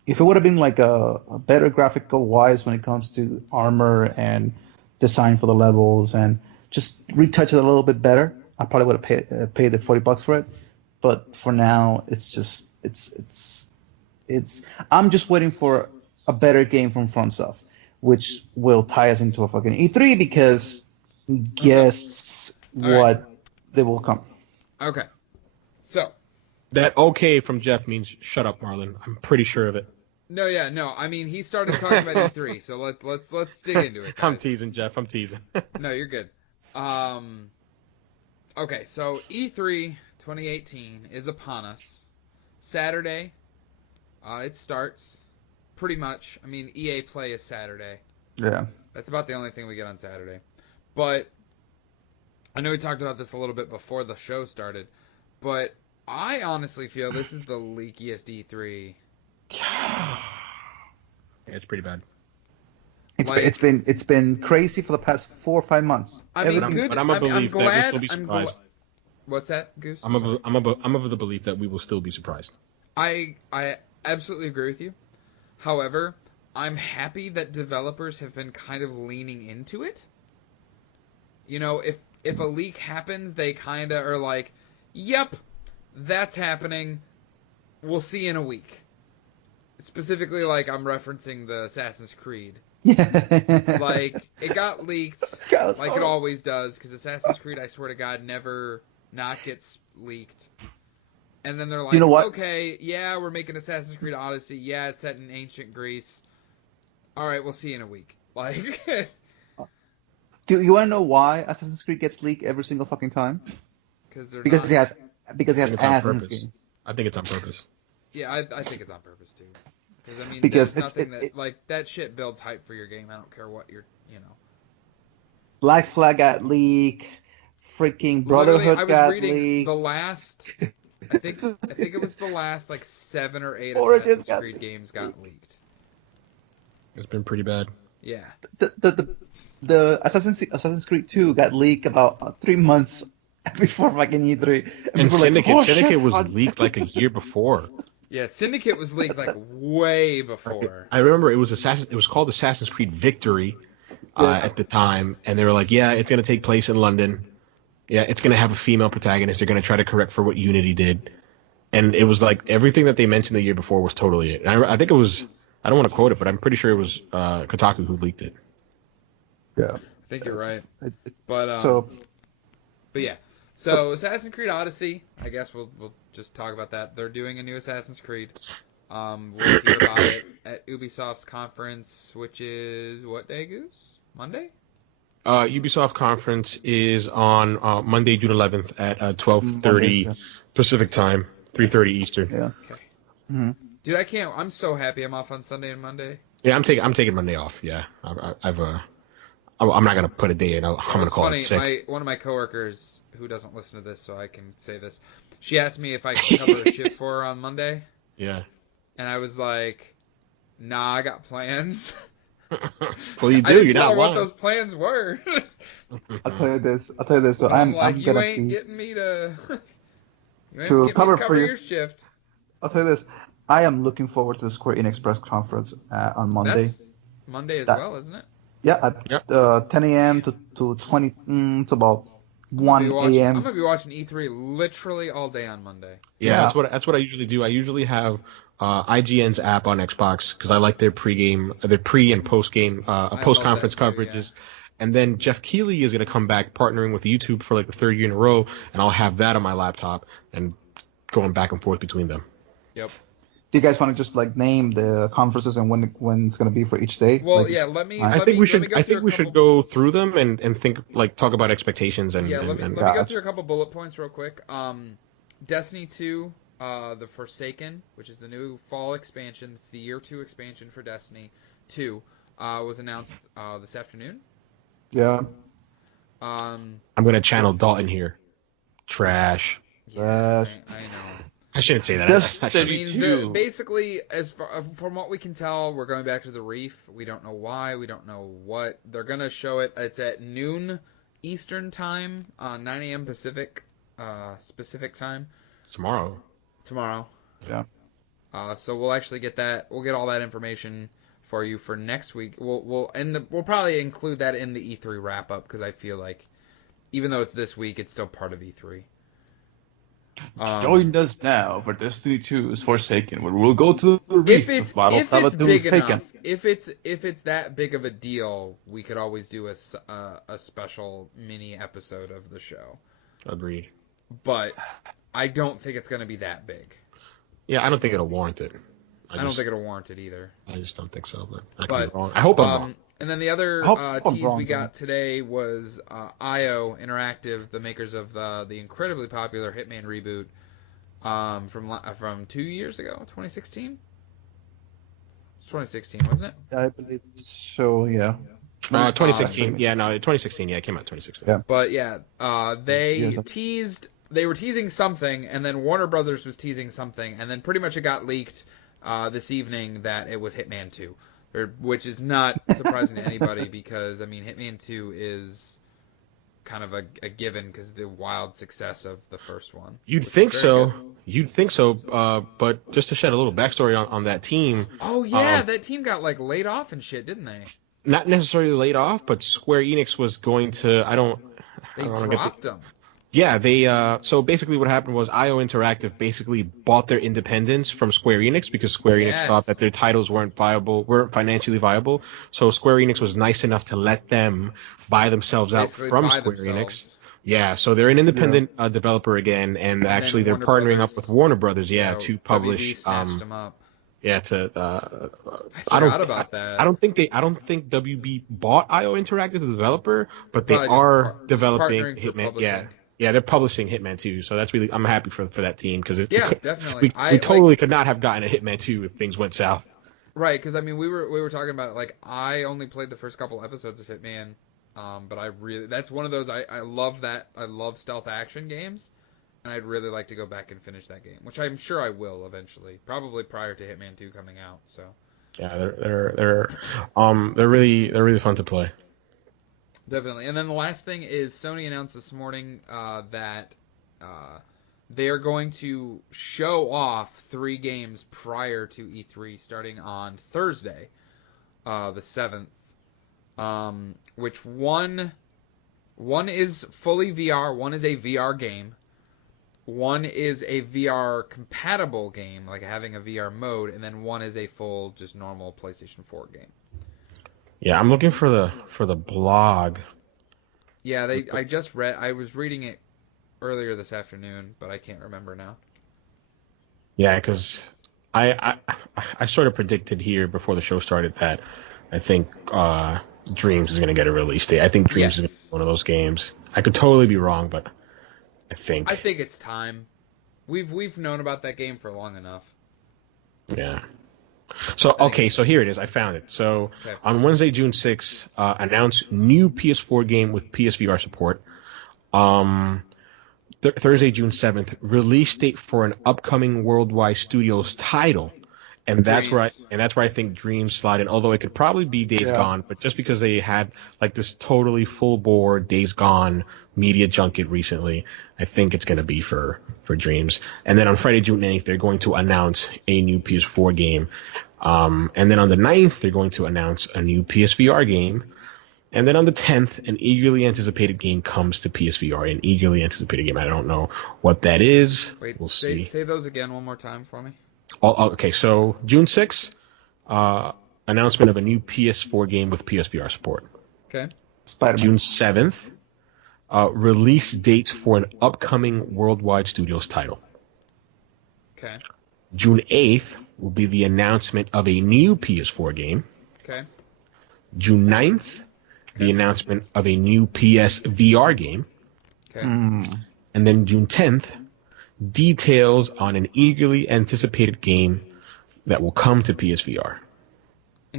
If it would have been like a better graphical wise when it comes to armor and design for the levels and just retouch it a little bit better, I probably would have paid the $40 for it. But for now, it's just I'm just waiting for a better game from FromSoft, which will tie us into a fucking E3 because guess what? They will come. Okay. So. That okay from Jeff means shut up, Marlon. I'm pretty sure of it. No. I mean, he started talking about E3, so let's dig into it, guys. I'm teasing, Jeff. I'm teasing. No, you're good. Okay, so E3 2018 is upon us. Saturday. It starts, pretty much. I mean, EA Play is Saturday. Yeah. That's about the only thing we get on Saturday. But I know we talked about this a little bit before the show started, but I honestly feel this is the leakiest E3. Yeah, it's pretty bad. It's been crazy for the past 4 or 5 months. I mean, but I'm a belief that we'll still be surprised. What's that, Goose? I'm of the belief that we will still be surprised. I absolutely agree with you. However, I'm happy that developers have been kind of leaning into it. If a leak happens, they kind of are like, yep, that's happening. We'll see in a week. Specifically, like, I'm referencing the Assassin's Creed. Yeah. Like, it got leaked, like it always does, because Assassin's Creed, I swear to God, never not gets leaked. And then they're like, okay, yeah, we're making Assassin's Creed Odyssey. Yeah, it's set in ancient Greece. All right, we'll see you in a week. Like, do you want to know why Assassin's Creed gets leaked every single fucking time? Because he has ass in this game. I think it's on purpose. Yeah, I think it's on purpose too. Because I mean, because there's nothing that that shit builds hype for your game. I don't care what Black Flag got leaked. Freaking Brotherhood got leaked. I was reading the last. I think it was the last 7 or 8 Assassin's Creed games got leaked. It's been pretty bad. Yeah. The Assassin's Creed 2 got leaked about 3 months before fucking E3. And Syndicate was leaked like a year before. Yeah, Syndicate was leaked way before. I remember it was called Assassin's Creed Victory at the time, and they were like, yeah, it's going to take place in London. Yeah, it's going to have a female protagonist. They're going to try to correct for what Unity did. And it was like everything that they mentioned the year before was totally it. And I think it was, I don't want to quote it, but I'm pretty sure it was Kotaku who leaked it. Yeah. I think you're right. But yeah. So Assassin's Creed Odyssey, I guess we'll just talk about that. They're doing a new Assassin's Creed. We'll hear about it at Ubisoft's conference, which is what day, Goose? Monday? Ubisoft conference is on Monday, June 11th at 12:30 Pacific time, 3:30 Eastern. Yeah. Okay. Mm-hmm. Dude, I'm so happy I'm off on Sunday and Monday. Yeah, I'm taking Monday off. Yeah, I'm not gonna put a day in. I'm gonna call it sick. One of my coworkers who doesn't listen to this, so I can say this. She asked me if I could cover a shift for her on Monday. Yeah. And I was like, nah, I got plans. Well, you do. You're not lying. What those plans were. I'll tell you this. So I'm you gonna ain't getting me to cover for your shift. I'll tell you this. I am looking forward to the Square Enix press conference on Monday. That's Monday as well, isn't it? Yeah, at 10 a.m. to 20 to about 1 a.m. I'm gonna be watching E3 literally all day on Monday. Yeah, that's what I usually do. I usually have IGN's app on Xbox because I like their pre and post-game, post-conference coverages. Yeah. And then Jeff Keighley is going to come back partnering with YouTube for like the third year in a row, and I'll have that on my laptop and going back and forth between them. Yep. Do you guys want to just like name the conferences and when it's going to be for each day? Well, like, yeah. I think we should go through them and think like talk about expectations and. Yeah. Let me go through a couple bullet points real quick. Destiny 2, the Forsaken, which is the new fall expansion. It's the year 2 expansion for Destiny 2, was announced this afternoon. Yeah. I'm gonna channel Dalton here. Trash. Yeah, I know. I shouldn't say that. Basically, from what we can tell, we're going back to the Reef. We don't know why. We don't know what. They're gonna show it. It's at noon Eastern time, 9 a.m. Pacific time. Tomorrow. Yeah. So we'll actually get that. We'll get all that information for you for next week. We'll probably include that in the E3 wrap up because I feel like even though it's this week, it's still part of E3. Join us now for Destiny 2's Forsaken, where we'll go to the reef with Battle Savathun's taken. If it's that big of a deal, we could always do a special mini episode of the show. Agreed. But I don't think it's going to be that big. Yeah, I don't think it'll warrant it. I don't think it'll warrant it either. I just don't think so, but I could be wrong. I hope I'm wrong. And then the other tease we got today was IO Interactive, the makers of the incredibly popular Hitman reboot from 2 years ago, 2016? It's 2016, wasn't it? I believe so, yeah. 2016, 2016, yeah, it came out 2016. Yeah. But yeah, they were teasing something, and then Warner Brothers was teasing something, and then pretty much it got leaked this evening that it was Hitman 2, which is not surprising to anybody because, I mean, Hitman 2 is kind of a given because of the wild success of the first one. You'd think so. But just to shed a little backstory on that team. Oh, yeah, that team got, like, laid off and shit, didn't they? Not necessarily laid off, but Square Enix was going to, They dropped them. Yeah, they so basically what happened was IO Interactive basically bought their independence from Square Enix because Square Enix thought that their titles weren't financially viable. So Square Enix was nice enough to let them buy themselves out from Square Enix. Yeah, so they're an independent developer again, and actually they're partnering up with Warner Brothers, to publish. Them up. Yeah, I forgot about that. I don't think WB bought IO Interactive as a developer, but they are developing Hitman. Yeah, they're publishing Hitman 2, so that's really I'm happy for that team because definitely. We totally could not have gotten a Hitman 2 if things went south. Right, because I mean we were talking about it, like I only played the first couple episodes of Hitman, but that's one of those I love that I love stealth action games, and I'd really like to go back and finish that game, which I'm sure I will eventually, probably prior to Hitman 2 coming out. So yeah, they're really fun to play. Definitely. And then the last thing is Sony announced this morning that they are going to show off 3 games prior to E3 starting on Thursday, the 7th, which one is fully VR, one is a VR game, one is a VR compatible game, like having a VR mode, and then one is a full, just normal PlayStation 4 game. Yeah, I'm looking for the blog. Yeah, I was reading it earlier this afternoon, but I can't remember now. Yeah, because I sort of predicted here before the show started that I think Dreams is going to get a release date. I think Dreams is going to be one of those games. I could totally be wrong, but I think it's time. We've known about that game for long enough. Yeah. So here it is. I found it. So on Wednesday, June 6th, announced new PS4 game with PSVR support. Thursday, June 7th, release date for an upcoming Worldwide Studios title. And that's where I think Dreams slide in. Although it could probably be Days Gone, but just because they had like this totally full bore Days Gone media junket recently, I think it's going to be for Dreams. And then on Friday, June 9th, they're going to announce a new PS4 game. And then on the 9th, they're going to announce a new PSVR game. And then on the 10th, an eagerly anticipated game comes to PSVR. An eagerly anticipated game. I don't know what that is. Wait, we'll see. Say those again one more time for me. Okay, so June 6th, announcement of a new PS4 game with PSVR support. Okay. Spider-Man. June 7th, release dates for an upcoming worldwide studios title. Okay. June 8th will be the announcement of a new PS4 game. Okay. June 9th, the announcement of a new PSVR game. Okay. And then June 10th, details on an eagerly anticipated game that will come to PSVR.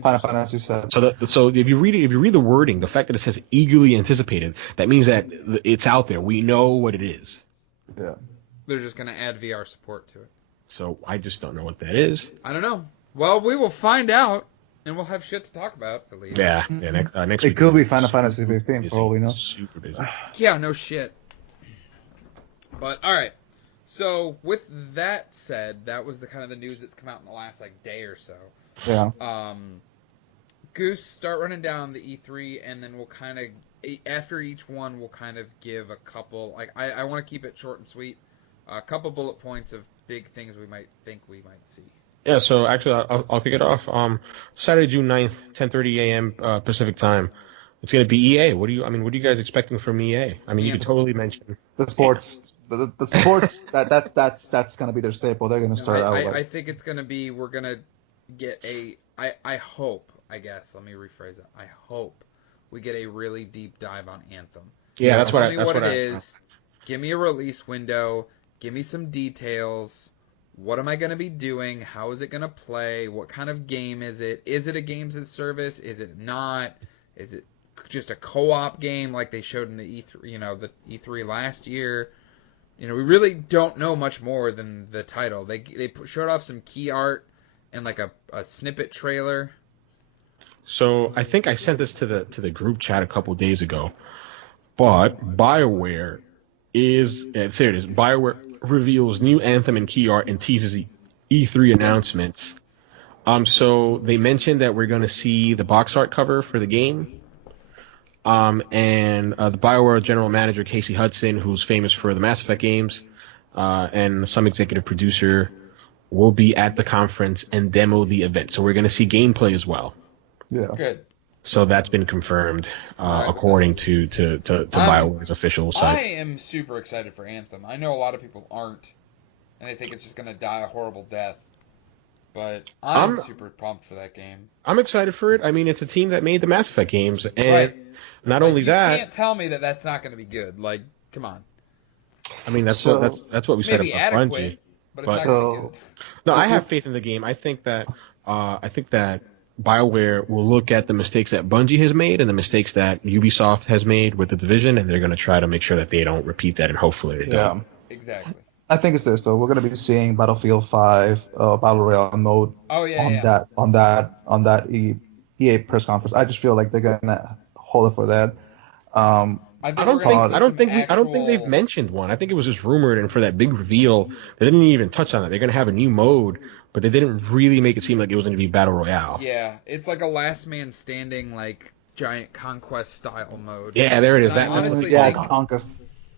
Final Fantasy VII. So if you read the wording, the fact that it says eagerly anticipated, that means that it's out there. We know what it is. Yeah. They're just gonna add VR support to it. So I just don't know what that is. I don't know. Well, we will find out, and we'll have shit to talk about at least. Yeah. Next week. It could be Final Fantasy 15 for all we know. Super busy. Yeah, no shit. But all right. So with that said, that was the kind of the news that's come out in the last day or so. Yeah. Goose, start running down the E3, and then we'll kind of after each one we'll kind of give a couple. I want to keep it short and sweet. A couple bullet points of big things we might see. Yeah. So actually, I'll kick it off. Saturday, June 9th, 10:30 a.m. Pacific time. It's gonna be EA. What are you guys expecting from EA? I mean, you could totally mention the sports. The sports that's gonna be their staple. They're gonna start out. I think it's gonna be we're gonna get I hope, I guess, let me rephrase it. I hope we get a really deep dive on Anthem. Yeah, that's what it is. Give me a release window. Give me some details. What am I going to be doing? How is it going to play? What kind of game is it? Is it a games as service? Is it not? Is it just a co-op game like they showed in the E3, the E3 last year? We really don't know much more than the title. They showed off some key art and a snippet trailer. So I think I sent this to the group chat a couple days ago, but BioWare BioWare reveals new Anthem and key art and teases E3 announcements. So they mentioned that we're going to see the box art cover for the game. And the BioWare general manager Casey Hudson, who's famous for the Mass Effect games, and some executive producer, will be at the conference and demo the event. So we're going to see gameplay as well. Yeah. Good. So that's been confirmed, according to BioWare's official site. I am super excited for Anthem. I know a lot of people aren't, and they think it's just going to die a horrible death. But I'm super pumped for that game. I'm excited for it. I mean, it's a team that made the Mass Effect games, and not only that, you can't tell me that that's not going to be good. Come on. I mean, that's what we said about Bungie. But it's not going to be good. No, I have faith in the game. I think that BioWare will look at the mistakes that Bungie has made and the mistakes that Ubisoft has made with the Division, and they're going to try to make sure that they don't repeat that, and hopefully they don't. Exactly. I think it's this though. We're going to be seeing Battlefield 5 Battle Royale mode on that EA press conference. I just feel like they're going to hold it for that. I don't think they've mentioned one. I think it was just rumored, and for that big reveal, they didn't even touch on it. They're going to have a new mode, but they didn't really make it seem like it was going to be Battle Royale. Yeah, it's like a last man standing, giant conquest style mode. Yeah, there it is. Conquest.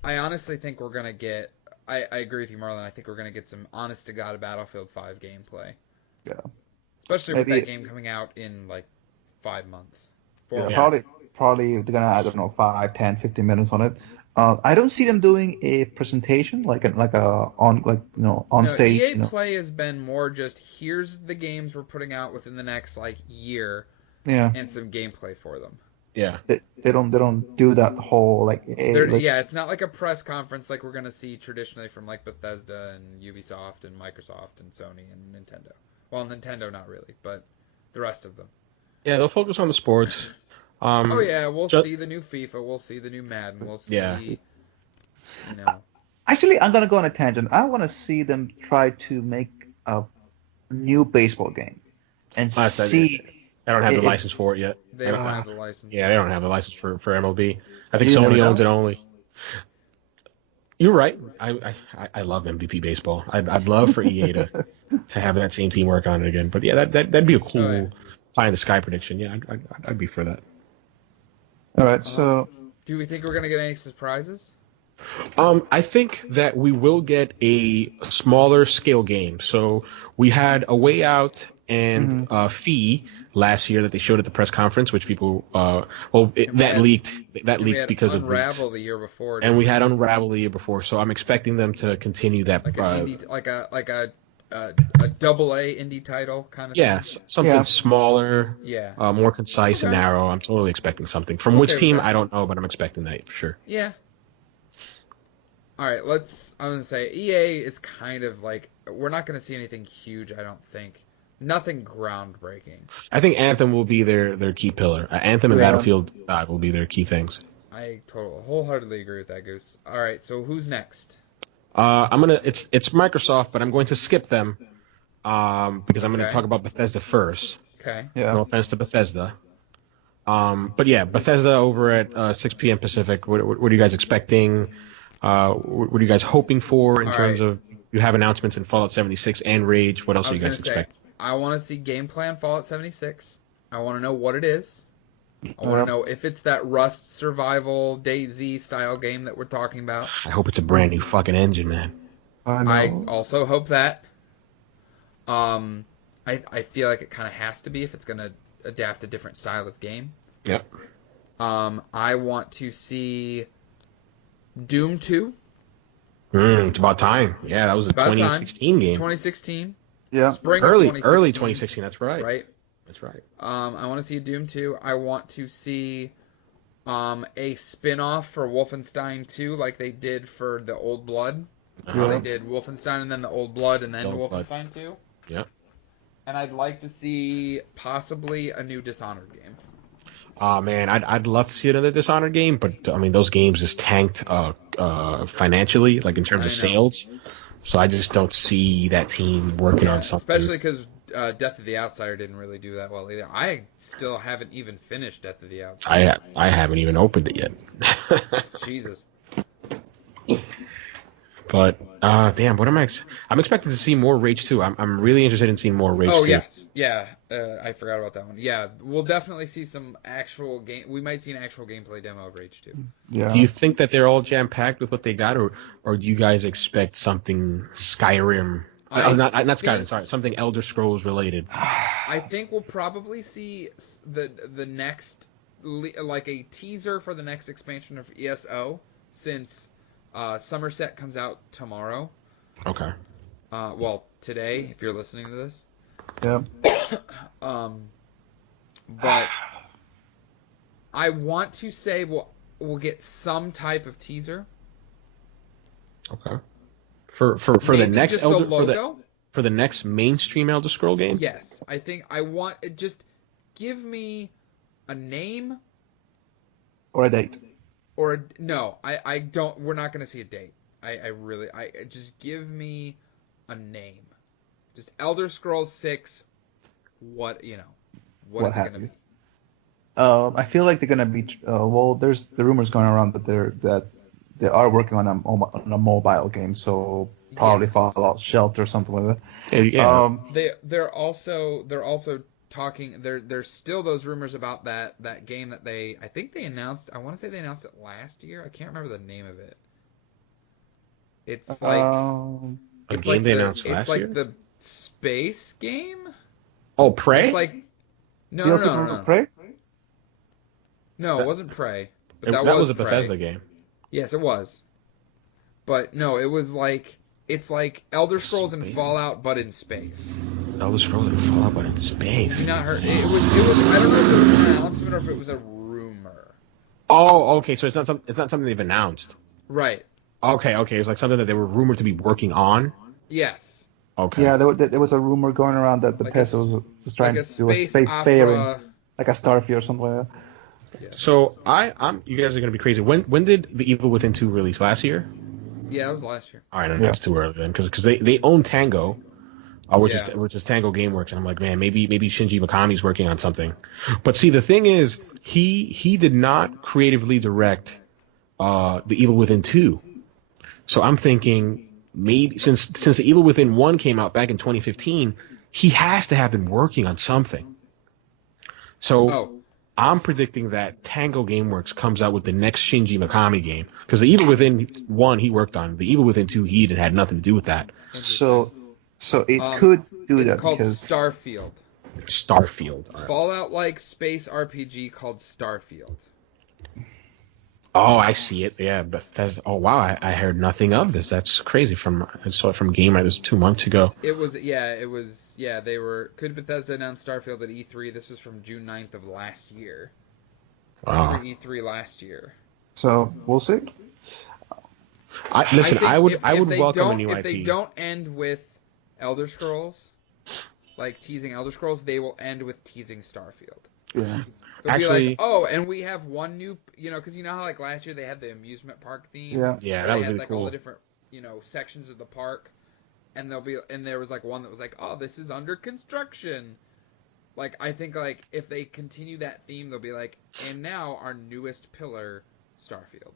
I honestly think we're going to get. I agree with you, Marlon. I think we're going to get some honest to God Battlefield 5 gameplay. Yeah. Especially with that game coming out in 5 months. Probably they're gonna, I don't know, 5, 10, 15 minutes on it. I don't see them doing a presentation on stage. EA Play has been more just here's the games we're putting out within the next year. Yeah. And some gameplay for them. Yeah. They don't do that whole it's not like a press conference like we're gonna see traditionally from Bethesda and Ubisoft and Microsoft and Sony and Nintendo. Well, Nintendo not really, but the rest of them. Yeah, they'll focus on the sports. We'll see the new FIFA. We'll see the new Madden. We'll see. Yeah. Actually, I'm gonna go on a tangent. I want to see them try to make a new baseball game and see. I don't have the license for it yet. They don't have the license. Yeah, they don't have the license for MLB. I think Sony owns it only. You're right. I love MVP baseball. I'd love for EA to have that same team work on it again. But yeah, that'd be a cool pie in the sky prediction. Yeah, I'd be for that. All right. So, do we think we're gonna get any surprises? I think that we will get a smaller scale game. So we had A Way Out and Fee last year that they showed at the press conference, which people that leaked because of leaks. Unravel the year before, and we had Unravel the year before. So I'm expecting them to continue that. Like a double A indie title kind of thing. Something smaller, more concise and Okay. narrow. I'm totally expecting something. From which team, I don't know, but I'm expecting that for sure. Yeah. All right, I'm going to say EA is kind of like, we're not going to see anything huge, I don't think. Nothing groundbreaking. I think Anthem will be their key pillar. Anthem and Battlefield 5 will be their key things. I wholeheartedly agree with that, Goose. All right, so who's next? It's Microsoft, but I'm going to skip them because I'm going to talk about Bethesda first. Okay. Yeah. No offense to Bethesda. But yeah, Bethesda over at 6 p.m. Pacific. What are you guys expecting? What are you guys hoping for in terms of you have announcements in Fallout 76 and Rage? What else are you guys expecting? I want to see game plan Fallout 76. I want to know what it is. I want to know if it's that Rust survival DayZ style game that we're talking about. I hope it's a brand new fucking engine, man. I also hope that. I feel like it kind of has to be if it's going to adapt a different style of game. Yep. I want to see Doom 2. It's about time. Yeah, that was a 2016 game. 2016. Yeah. Spring early 2016. That's right. Right. That's right. I want to see Doom 2. I want to see a spin-off for Wolfenstein 2 like they did for the Old Blood. They did Wolfenstein and then the Old Blood and then Wolfenstein 2. Yep. And I'd like to see possibly a new Dishonored game. Man, I'd love to see another Dishonored game, but I mean those games just tanked financially, like in terms of sales. So I just don't see that team working on something. Especially because Death of the Outsider didn't really do that well either. I still haven't even finished Death of the Outsider. I haven't even opened it yet. Jesus. But damn, what am I? I'm expecting to see more Rage 2. I'm really interested in seeing more Rage 2. Oh yes, yeah. I forgot about that one. Yeah, we'll definitely see some actual game. We might see an actual gameplay demo of Rage 2. Yeah. Do you think that they're all jam packed with what they got, or do you guys expect something Skyrim? Not Skyrim. Sorry, something Elder Scrolls related. I think we'll probably see the next like a teaser for the next expansion of ESO since. Somerset comes out tomorrow. Okay. Well, today, if you're listening to this. Yeah. But I want to say we'll get some type of teaser. Okay. For the next just Elder the logo? for the next mainstream Elder Scroll game. Yes, I think I want just give me a name Or a date. or no, I don't. We're not going to see a date. I really just give me a name. Just Elder Scrolls 6. What is it going to be? I feel like they're gonna be. There's the rumors going around that they are working on a mobile game, so probably Fallout Shelter or something like that. Yeah. They're also talking. There's still those rumors about that game that I think they announced. I want to say they announced it last year. I can't remember the name of it. It's like a game they announced last year. It's like the space game. Oh, Prey. It's like no. Prey? No, it wasn't Prey. But that was a Prey. Bethesda game. Yes, it was. But no, it was like it's like Elder Scrolls and Fallout, but in space. Elder Scrolls and Fallout, but in space. You not heard? It was. I don't know if it was an announcement or if it was a rumor. Oh, okay. So it's not something they've announced. Right. Okay. It's like something that they were rumored to be working on. Yes. Okay. Yeah, there was a rumor going around that Bethesda was trying to do a space fairing, like a Starfield or something like that. Yeah. So you guys are gonna be crazy. When did The Evil Within 2 release? Last year? Yeah, it was last year. All right, that's too early then, because they own Tango, which is Tango Gameworks, and I'm like, man, maybe Shinji Mikami's working on something. But see, the thing is, he did not creatively direct The Evil Within 2. So I'm thinking maybe since The Evil Within 1 came out back in 2015, he has to have been working on something. So I'm predicting that Tango Gameworks comes out with the next Shinji Mikami game, because the Evil Within 1 he worked on, the Evil Within 2 he had nothing to do with that. So it could do that. It's called because... Starfield. Starfield. Fallout-like space RPG called Starfield. Oh, I see it. Yeah, Bethesda. Oh, wow. I heard nothing of this. That's crazy. I saw it from Game Night. This was 2 months ago. They were. Could Bethesda announce Starfield at E3? This was from June 9th of last year. Wow. For E3 last year. So we'll see. I would welcome a new IP. If they don't end with Elder Scrolls, like teasing Elder Scrolls, they will end with teasing Starfield. Yeah. They'll be like, oh, and we have one new, because you know how like last year they had the amusement park theme. Yeah, that was really like cool. all the different, sections of the park, and there was like one that was like, oh, this is under construction. Like I think like if they continue that theme, they'll be like, and now our newest pillar, Starfield.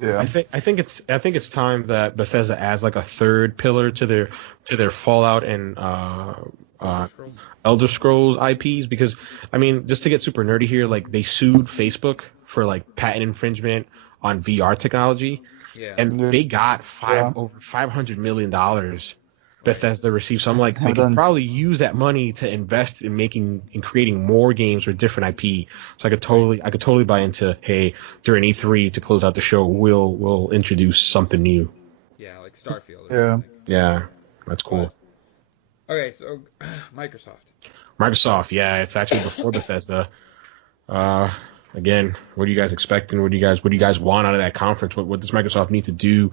Yeah. I think it's time that Bethesda adds like a third pillar to their Fallout and Elder Scrolls IPs, because I mean, just to get super nerdy here, like they sued Facebook for like patent infringement on VR technology, and they got over $500 million. Bethesda received, so I'm like, they could probably use that money to invest in creating more games with different IP. So I could totally buy into, hey, during E3 to close out the show, we'll introduce something new. Yeah, like Starfield. Yeah, that's cool. Okay, so Microsoft, yeah, it's actually before Bethesda. Again, what are you guys expecting? What do you guys want out of that conference? What does Microsoft need to do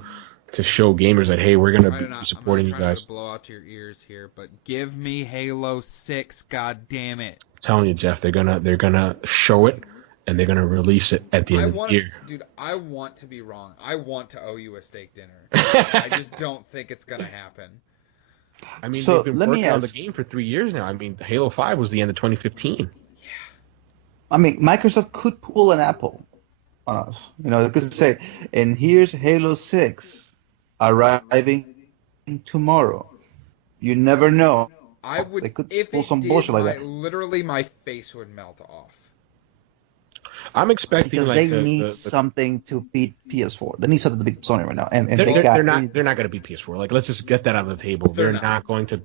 to show gamers that, hey, we're gonna be supporting you guys? I'm not trying to blow out your ears here, but give me Halo 6, god damn it! I'm telling you, Jeff, they're gonna show it and they're gonna release it at the end of the year. Dude, I want to be wrong. I want to owe you a steak dinner. I just don't think it's gonna happen. I mean, they've been working on the game for 3 years now. I mean, Halo 5 was the end of 2015. Yeah. I mean, Microsoft could pull an Apple on us. They could say, and here's Halo 6 arriving tomorrow. You never know. I would. They could if pull it some did, bullshit like that. Literally, my face would melt off. I'm expecting because like they need something to beat PS4. They need something to beat Sony right now, and they're not going to beat PS4. Like, let's just get that on the table. They're not going to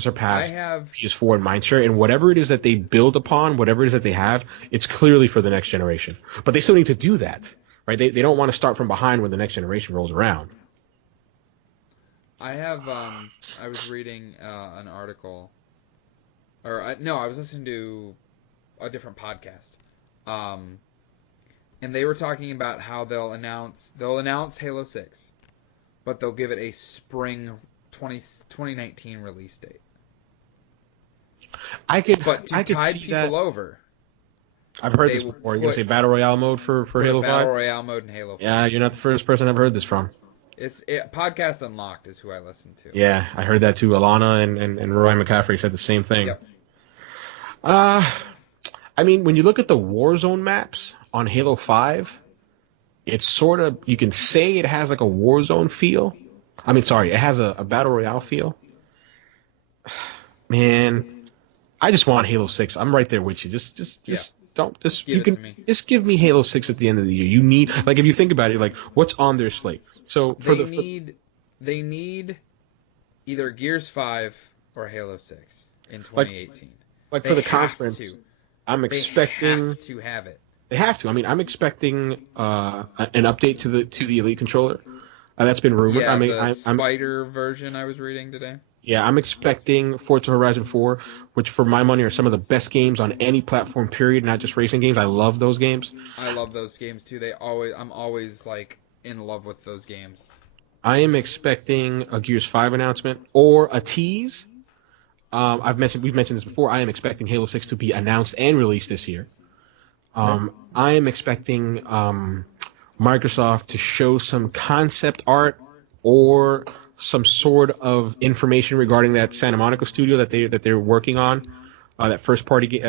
surpass PS4 in mindshare, and whatever it is that they build upon, whatever it is that they have, it's clearly for the next generation. But they still need to do that, right? They don't want to start from behind when the next generation rolls around. I was reading an article, I was listening to a different podcast. And they were talking about how they'll announce Halo 6, but they'll give it a spring 2019 release date. I could tide see people that. Over. I've heard this before. You're gonna say Battle Royale mode for Halo 5? Battle Royale mode in Halo 5. Yeah, you're not the first person I've heard this from. Podcast Unlocked is who I listen to. Yeah, I heard that too. Alana and Roy McCaffrey said the same thing. Yep. I mean, when you look at the Warzone maps on Halo 5, it's sort of, you can say it has like a Warzone feel. I mean, sorry, it has a Battle Royale feel. Man, I just want Halo 6. I'm right there with you. Just give me Halo 6 at the end of the year. You need, like, if you think about it, like, what's on their slate? So they need either Gears 5 or Halo 6 in 2018. Like for the conference, I'm expecting they have to have it. They have to. I mean, I'm expecting an update to the Elite controller. That's been rumored. Yeah, the Spider version I was reading today. Yeah, I'm expecting Forza Horizon 4, which for my money are some of the best games on any platform, period, not just racing games. I love those games. I love those games too. I'm always like in love with those games. I am expecting a Gears 5 announcement or a tease. We've mentioned this before. I am expecting Halo 6 to be announced and released this year. I am expecting Microsoft to show some concept art or some sort of information regarding that Santa Monica studio that they're working on, that first party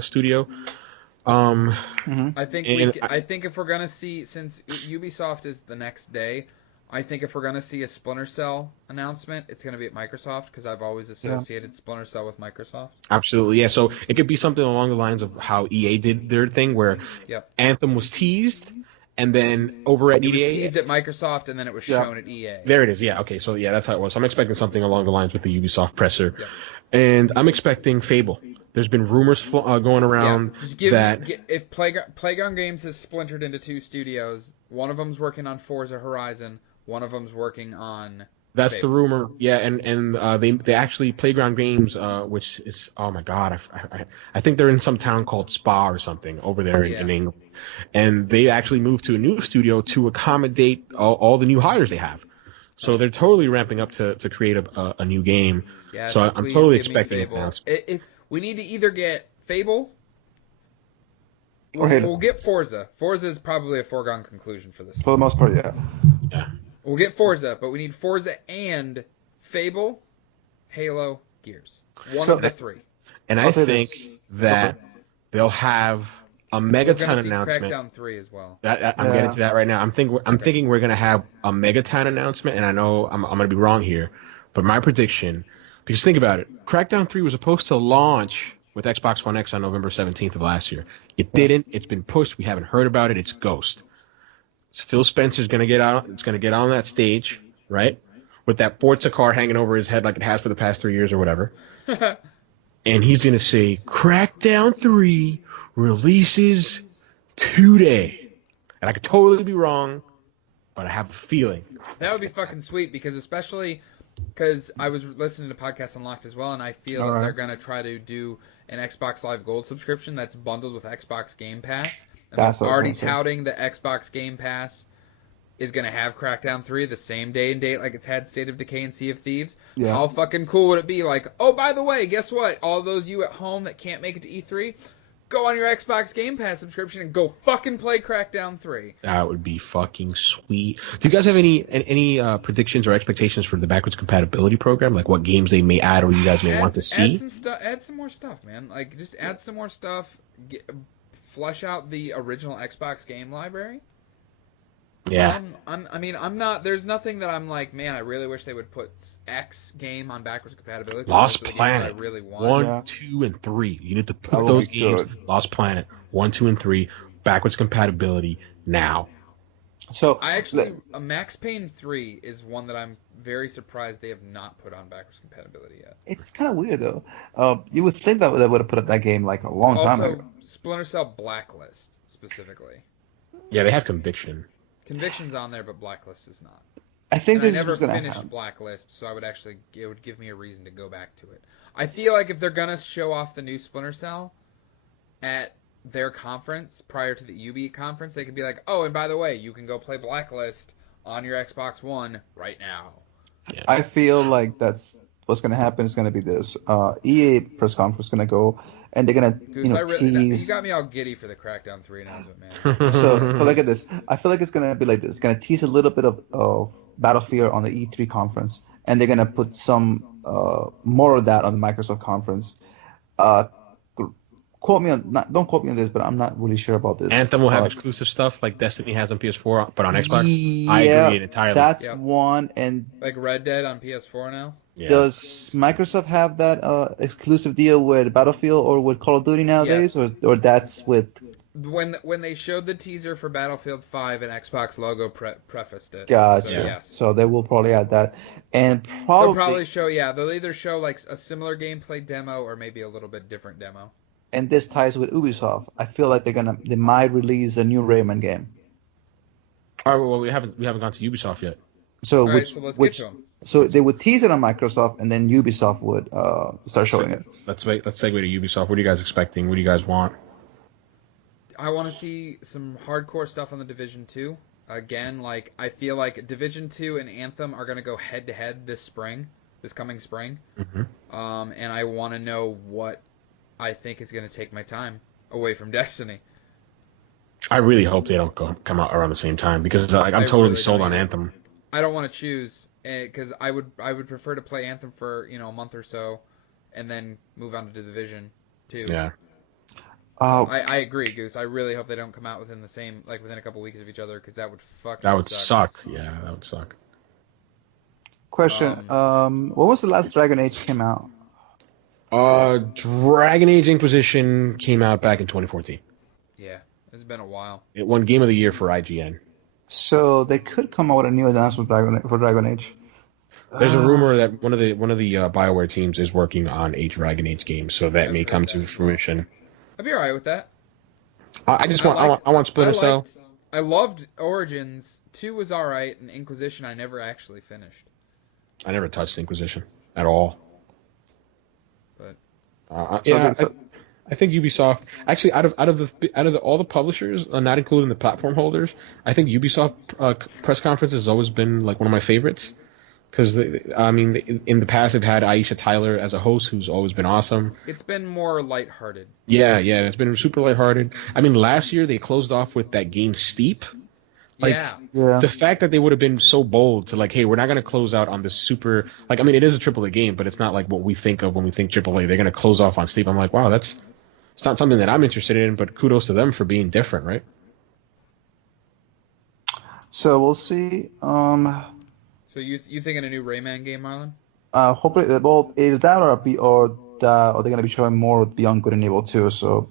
studio. I think if we're gonna see, since Ubisoft is the next day, I think if we're going to see a Splinter Cell announcement, it's going to be at Microsoft because I've always associated Splinter Cell with Microsoft. Absolutely, yeah. So it could be something along the lines of how EA did their thing, where Anthem was teased, and then over at EA... It was teased at Microsoft, and then it was shown at EA. There it is, yeah. Okay, so yeah, that's how it was. So I'm expecting something along the lines with the Ubisoft presser. Yep. And I'm expecting Fable. There's been rumors going around if Playground Games has splintered into 2 studios, one of them's working on Forza Horizon, one of them's working on... That's Fable. The rumor, yeah, and they actually Playground Games, which is, oh my god, I think they're in some town called Spa or something over there in England, and they actually moved to a new studio to accommodate all the new hires they have. So they're totally ramping up to create a new game. Yes, so I'm totally expecting it. We need to either get Fable, we'll get Forza. Forza is probably a foregone conclusion for this. For the most part, yeah. Yeah. We'll get Forza, but we need Forza and Fable, Halo, Gears. One of the 3. And I think that they'll have a Megaton announcement. Crackdown 3 as well. I'm getting to that right now. I'm thinking we're gonna have a Megaton announcement, and I know I'm gonna be wrong here, but my prediction, because think about it, Crackdown 3 was supposed to launch with Xbox One X on November 17th of last year. It didn't. It's been pushed. We haven't heard about it. It's ghost. So Phil Spencer's gonna get out. It's gonna get on that stage, right, with that Forza car hanging over his head like it has for the past 3 years or whatever, and he's gonna say, "Crackdown 3 releases today," and I could totally be wrong, but I have a feeling that would be fucking sweet especially because I was listening to Podcast Unlocked as well, and I feel that they're gonna try to do an Xbox Live Gold subscription that's bundled with Xbox Game Pass. And they're already touting the Xbox Game Pass is going to have Crackdown 3 the same day and date like it's had State of Decay and Sea of Thieves. Yeah. How fucking cool would it be? Like, oh, by the way, guess what? All those you at home that can't make it to E3, go on your Xbox Game Pass subscription and go fucking play Crackdown 3. That would be fucking sweet. Do you guys have any predictions or expectations for the backwards compatibility program? Like what games they may add or you guys may want to see? Add some more stuff, man. Like, just add some more stuff. Flesh out the original Xbox game library. Yeah. I'm not. There's nothing that I'm like, man, I really wish they would put X game on backwards compatibility. Lost Planet. I really want. 1, 2, and 3. You need to put those games. Good. Lost Planet 1, 2, and 3 backwards compatibility now. So Max Payne 3 is one that I'm very surprised they have not put on backwards compatibility yet. It's kind of weird though. You would think that they would have put up that game like a long time ago. Splinter Cell Blacklist specifically. Yeah, they have Conviction. Conviction's on there, but Blacklist is not. I think I never finished Blacklist, so it would give me a reason to go back to it. I feel like if they're gonna show off the new Splinter Cell at their conference prior to the UB conference, they could be like, oh, and by the way, you can go play Blacklist on your Xbox One right now. Yeah. I feel like that's what's going to happen is going to be this. EA press conference is going to go, and they're going to tease. You got me all giddy for the Crackdown 3 announcement, man. so look at this. I feel like it's going to be like this. It's going to tease a little bit of Battlefield on the E3 conference, and they're going to put some more of that on the Microsoft conference. Don't quote me on this, but I'm not really sure about this. Anthem will have exclusive stuff like Destiny has on PS4, but on Xbox. Yeah, I agree entirely. That's one, and like Red Dead on PS4 now. Yeah. Does Microsoft have that exclusive deal with Battlefield or with Call of Duty nowadays, or that's with? When they showed the teaser for Battlefield 5, an Xbox logo prefaced it. Gotcha. So, yes. So they will probably add that, and they'll probably show. Yeah, they'll either show like a similar gameplay demo or maybe a little bit different demo. And this ties with Ubisoft. I feel like they might release a new Rayman game. All right, well we haven't gone to Ubisoft yet. So let's get to them. So they would tease it on Microsoft, and then Ubisoft would start showing it. Let's segue to Ubisoft. What are you guys expecting? What do you guys want? I want to see some hardcore stuff on the Division 2. Again, like I feel like Division 2 and Anthem are going to go head to head this coming spring. Mm-hmm. And I want to know what I think is going to take my time away from Destiny. I really hope they don't come out around the same time because I'm totally sold on Anthem. I don't want to choose because I would prefer to play Anthem for a month or so, and then move on to Division 2. Yeah. I agree, Goose. I really hope they don't come out within a couple weeks of each other, because that would fucking That would suck. Yeah, that would suck. Question. What was the last Dragon Age came out? Dragon Age Inquisition came out back in 2014. Yeah, it's been a while. It won Game of the Year for IGN. So they could come out with a new announcement for Dragon Age. There's a rumor that one of the BioWare teams is working on a Dragon Age game, so that may come to fruition. I'd be alright with that. I want Splinter Cell. I loved Origins. 2 was alright, and Inquisition I never actually finished. I never touched Inquisition at all. But I think Ubisoft actually out of all the publishers, not including the platform holders, I think Ubisoft press conference has always been like one of my favorites. Because, in the past, they've had Aisha Tyler as a host, who's always been awesome. It's been more lighthearted. Yeah, it's been super lighthearted. I mean, last year, they closed off with that game Steep. The fact that they would have been so bold to, hey, we're not going to close out on this super... it is a AAA game, but it's not like what we think of when we think AAA. They're going to close off on Steep. I'm like, wow, it's not something that I'm interested in, but kudos to them for being different, right? So, we'll see. So you thinking a new Rayman game, Marlon? Hopefully, either that or they're going to be showing more Beyond Good and Evil 2. So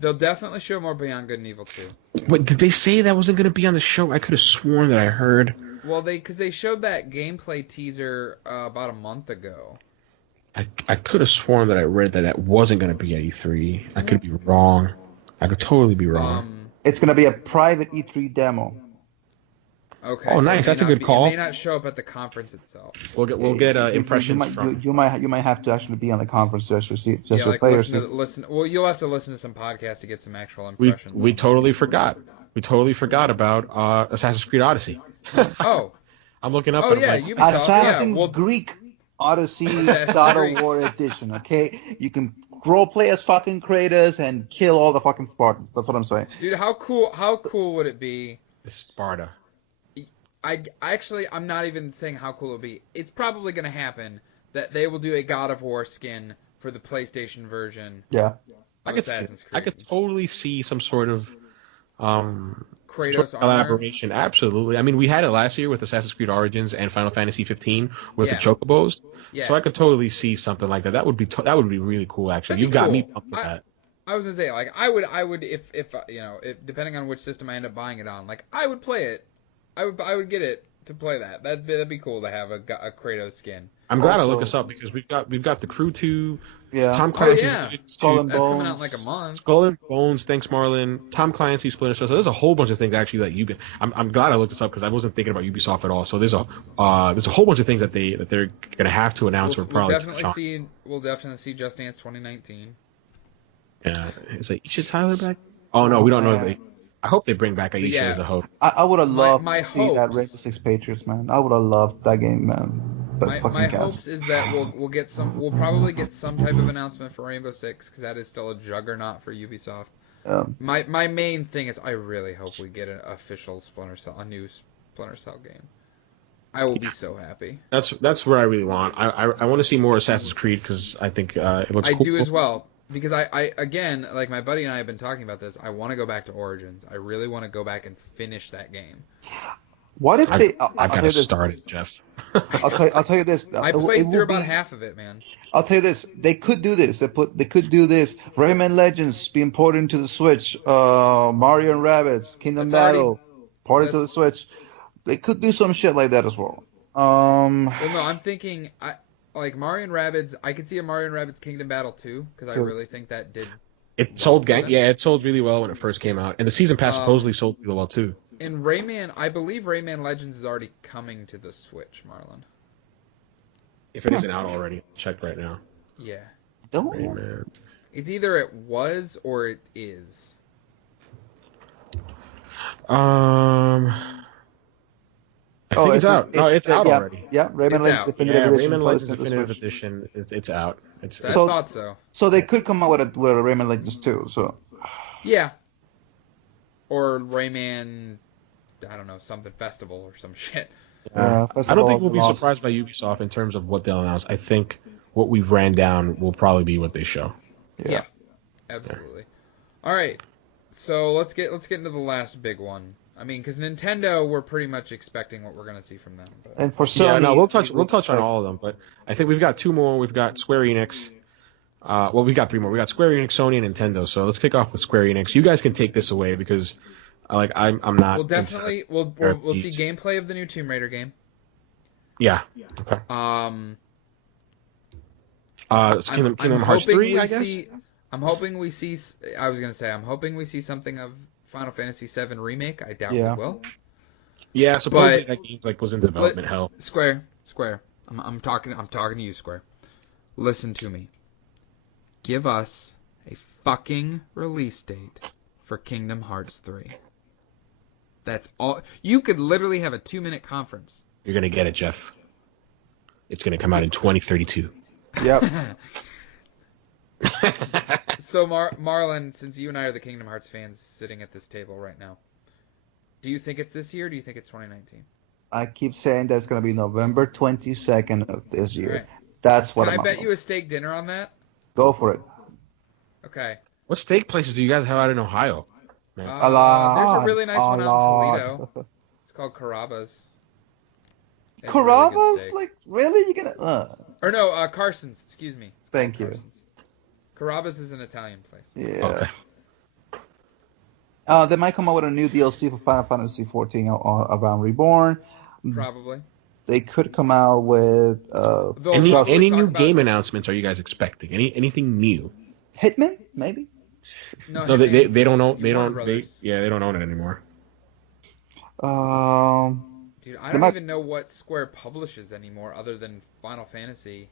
they'll definitely show more Beyond Good and Evil 2. Wait, did they say that wasn't going to be on the show? I could have sworn that I heard. Well, because they showed that gameplay teaser about a month ago. I could have sworn that I read that wasn't going to be at E3. I could be wrong. I could totally be wrong. It's going to be a private E3 demo. Okay. Oh, nice. That's a good call. It may not show up at the conference itself. We'll get impressions from. You might have to actually be on the conference to actually see for players. Listen. Well, you'll have to listen to some podcasts to get some actual impressions. We totally forgot. We totally forgot about Assassin's Creed Odyssey. Oh. I'm looking up. Oh yeah, Ubisoft. Assassin's Greek Odyssey God of War Edition. Okay, you can roleplay as fucking Kratos and kill all the fucking Spartans. That's what I'm saying. Dude, how cool would it be? It's Sparta. I'm not even saying how cool it would be. It's probably going to happen that they will do a God of War skin for the PlayStation version. Yeah. Of Assassin's Creed. I could totally see some sort of Kratos collaboration. Absolutely. I mean, we had it last year with Assassin's Creed Origins and Final Fantasy 15 with the Chocobos. Yes. So I could totally see something like that. That would be really cool. Actually, you got me pumped with that. I was gonna say, I would if depending on which system I end up buying it on, I would play it. I would get it to play that. That'd be cool to have a Kratos skin. I'm glad I looked this up because we've got the Crew 2, Tom Clancy's Skull and Bones. That's coming out in a month. Skull and Bones, thanks Marlon. Tom Clancy's Splinter Cell. So there's a whole bunch of things actually that you can. I'm glad I looked this up because I wasn't thinking about Ubisoft at all. So there's a whole bunch of things that they're gonna have to announce. We'll definitely see Just Dance 2019. Yeah, is Aisha Tyler back? Oh no, we don't know. I hope they bring back Aisha as a host. I would have loved to see that Rainbow Six Patriots, man. I would have loved that game, man. But my hopes is that we'll probably get some type of announcement for Rainbow Six because that is still a juggernaut for Ubisoft. My main thing is I really hope we get an official a new Splinter Cell game. I will be so happy. That's what I really want. I want to see more Assassin's Creed because I think it looks cool. I do as well. Because I again, like my buddy and I have been talking about this, I want to go back to Origins. I really want to go back and finish that game. What if they? I've got to start it, Jeff. I'll tell you this. I played through about half of it, man. I'll tell you this. They could do this. They could do this. Rayman Legends being ported into the Switch. Mario and Rabbids Kingdom Battle ported to the Switch. They could do some shit like that as well. Well, no, I'm thinking. Like Mario and Rabbids, I could see a Mario and Rabbids Kingdom Battle 2 because I really think that did. It sold really well when it first came out, and the season pass supposedly sold really well too. And Rayman, I believe Rayman Legends is already coming to the Switch, Marlon. If it isn't out already, check right now. Yeah. Rayman. It's either it was or it is. I think it's out. No, it's out already. Yeah, Rayman Legends Definitive Edition. Rayman Legends Definitive Edition. It's out. I thought so. So they could come out with a Rayman Legends 2. So. Yeah. Or Rayman, I don't know, something festival or some shit. I don't think we'll be surprised by Ubisoft in terms of what they'll announce. I think what we've ran down will probably be what they show. Yeah. Absolutely. All right, so let's get into the last big one. I mean, because Nintendo, we're pretty much expecting what we're gonna see from them. But... And for Sony, we'll touch on all of them, but I think we've got two more. We've got Square Enix. Well, we got three more. We got Square Enix, Sony, and Nintendo. So let's kick off with Square Enix. You guys can take this away because, I'm not. We'll definitely we'll see gameplay of the new Tomb Raider game. Yeah. Okay. Kingdom Hearts 3, I guess. I'm hoping we see. I was gonna say I'm hoping we see something of Final Fantasy VII Remake. I doubt we will. Yeah, supposedly that game was in development hell. Square. I'm talking to you, Square. Listen to me. Give us a fucking release date for Kingdom Hearts 3. That's all. You could literally have a 2-minute conference. You're gonna get it, Jeff. It's gonna come out in 2032. Yep. So, Marlon, since you and I are the Kingdom Hearts fans sitting at this table right now, do you think it's this year or do you think it's 2019? I keep saying that's going to be November 22nd of this year. Right. That's what Can I bet you a steak dinner on that? Go for it. Okay. What steak places do you guys have out in Ohio? There's a really nice one out in Toledo. It's called Carrabba's. Carrabba's? Really really? You gonna? Or no, Carson's. Excuse me. Thank you. Carrabba's is an Italian place. Yeah. Okay. They might come out with a new DLC for Final Fantasy 14 around Reborn. Probably. They could come out with any new game announcements are you guys expecting? Anything new? Hitman, maybe. No, they don't own they don't own it anymore. Dude, I don't even know what Square publishes anymore other than Final Fantasy.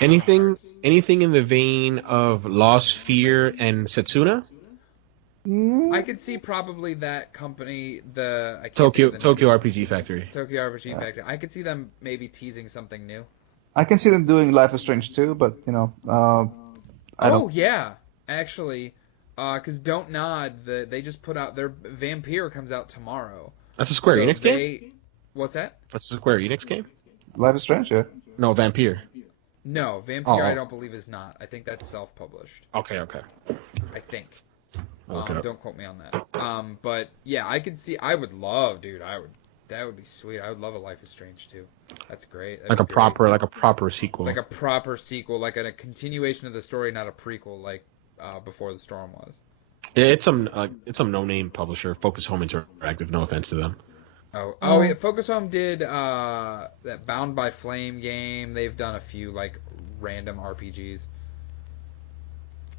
Anything in the vein of Lost Sphere and Setsuna? I could see probably that company, Tokyo RPG Factory. Tokyo RPG Factory. I could see them maybe teasing something new. I can see them doing Life is Strange too, but yeah, actually, because Don't Nod, they just put out their Vampire comes out tomorrow. That's a Square Enix game. What's that? That's a Square Enix game. Life is Strange, yeah. No, Vampire. No, Vampire. I don't believe is not. I think that's self-published. Okay. I think. Don't quote me on that. But yeah, I could see. I would love, dude. That would be sweet. I would love a Life is Strange too. That's great. Like a proper sequel. Like a proper sequel, like a continuation of the story, not a prequel, like Before the Storm was. Yeah, it's some no-name publisher, Focus Home Interactive. No offense to them. Yeah, Focus Home did that Bound by Flame game. They've done a few like random RPGs.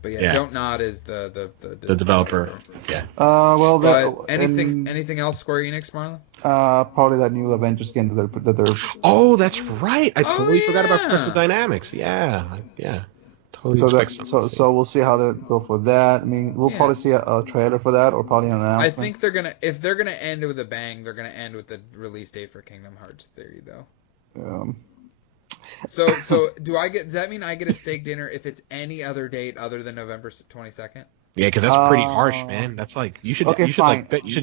But yeah, Don't Nod is the developer. Yeah. Anything else Square Enix, Marlon? Probably that new Avengers game that they're. Oh, that's right. I totally forgot about Crystal Dynamics. Yeah. Totally. So we'll see how they go for that. I mean, we'll probably see a trailer for that, or probably an announcement. I think if they're gonna end with a bang, they're gonna end with the release date for Kingdom Hearts 3, though. So does that mean I get a steak dinner if it's any other date other than November 22nd? Yeah, because that's pretty harsh, man. That's like you should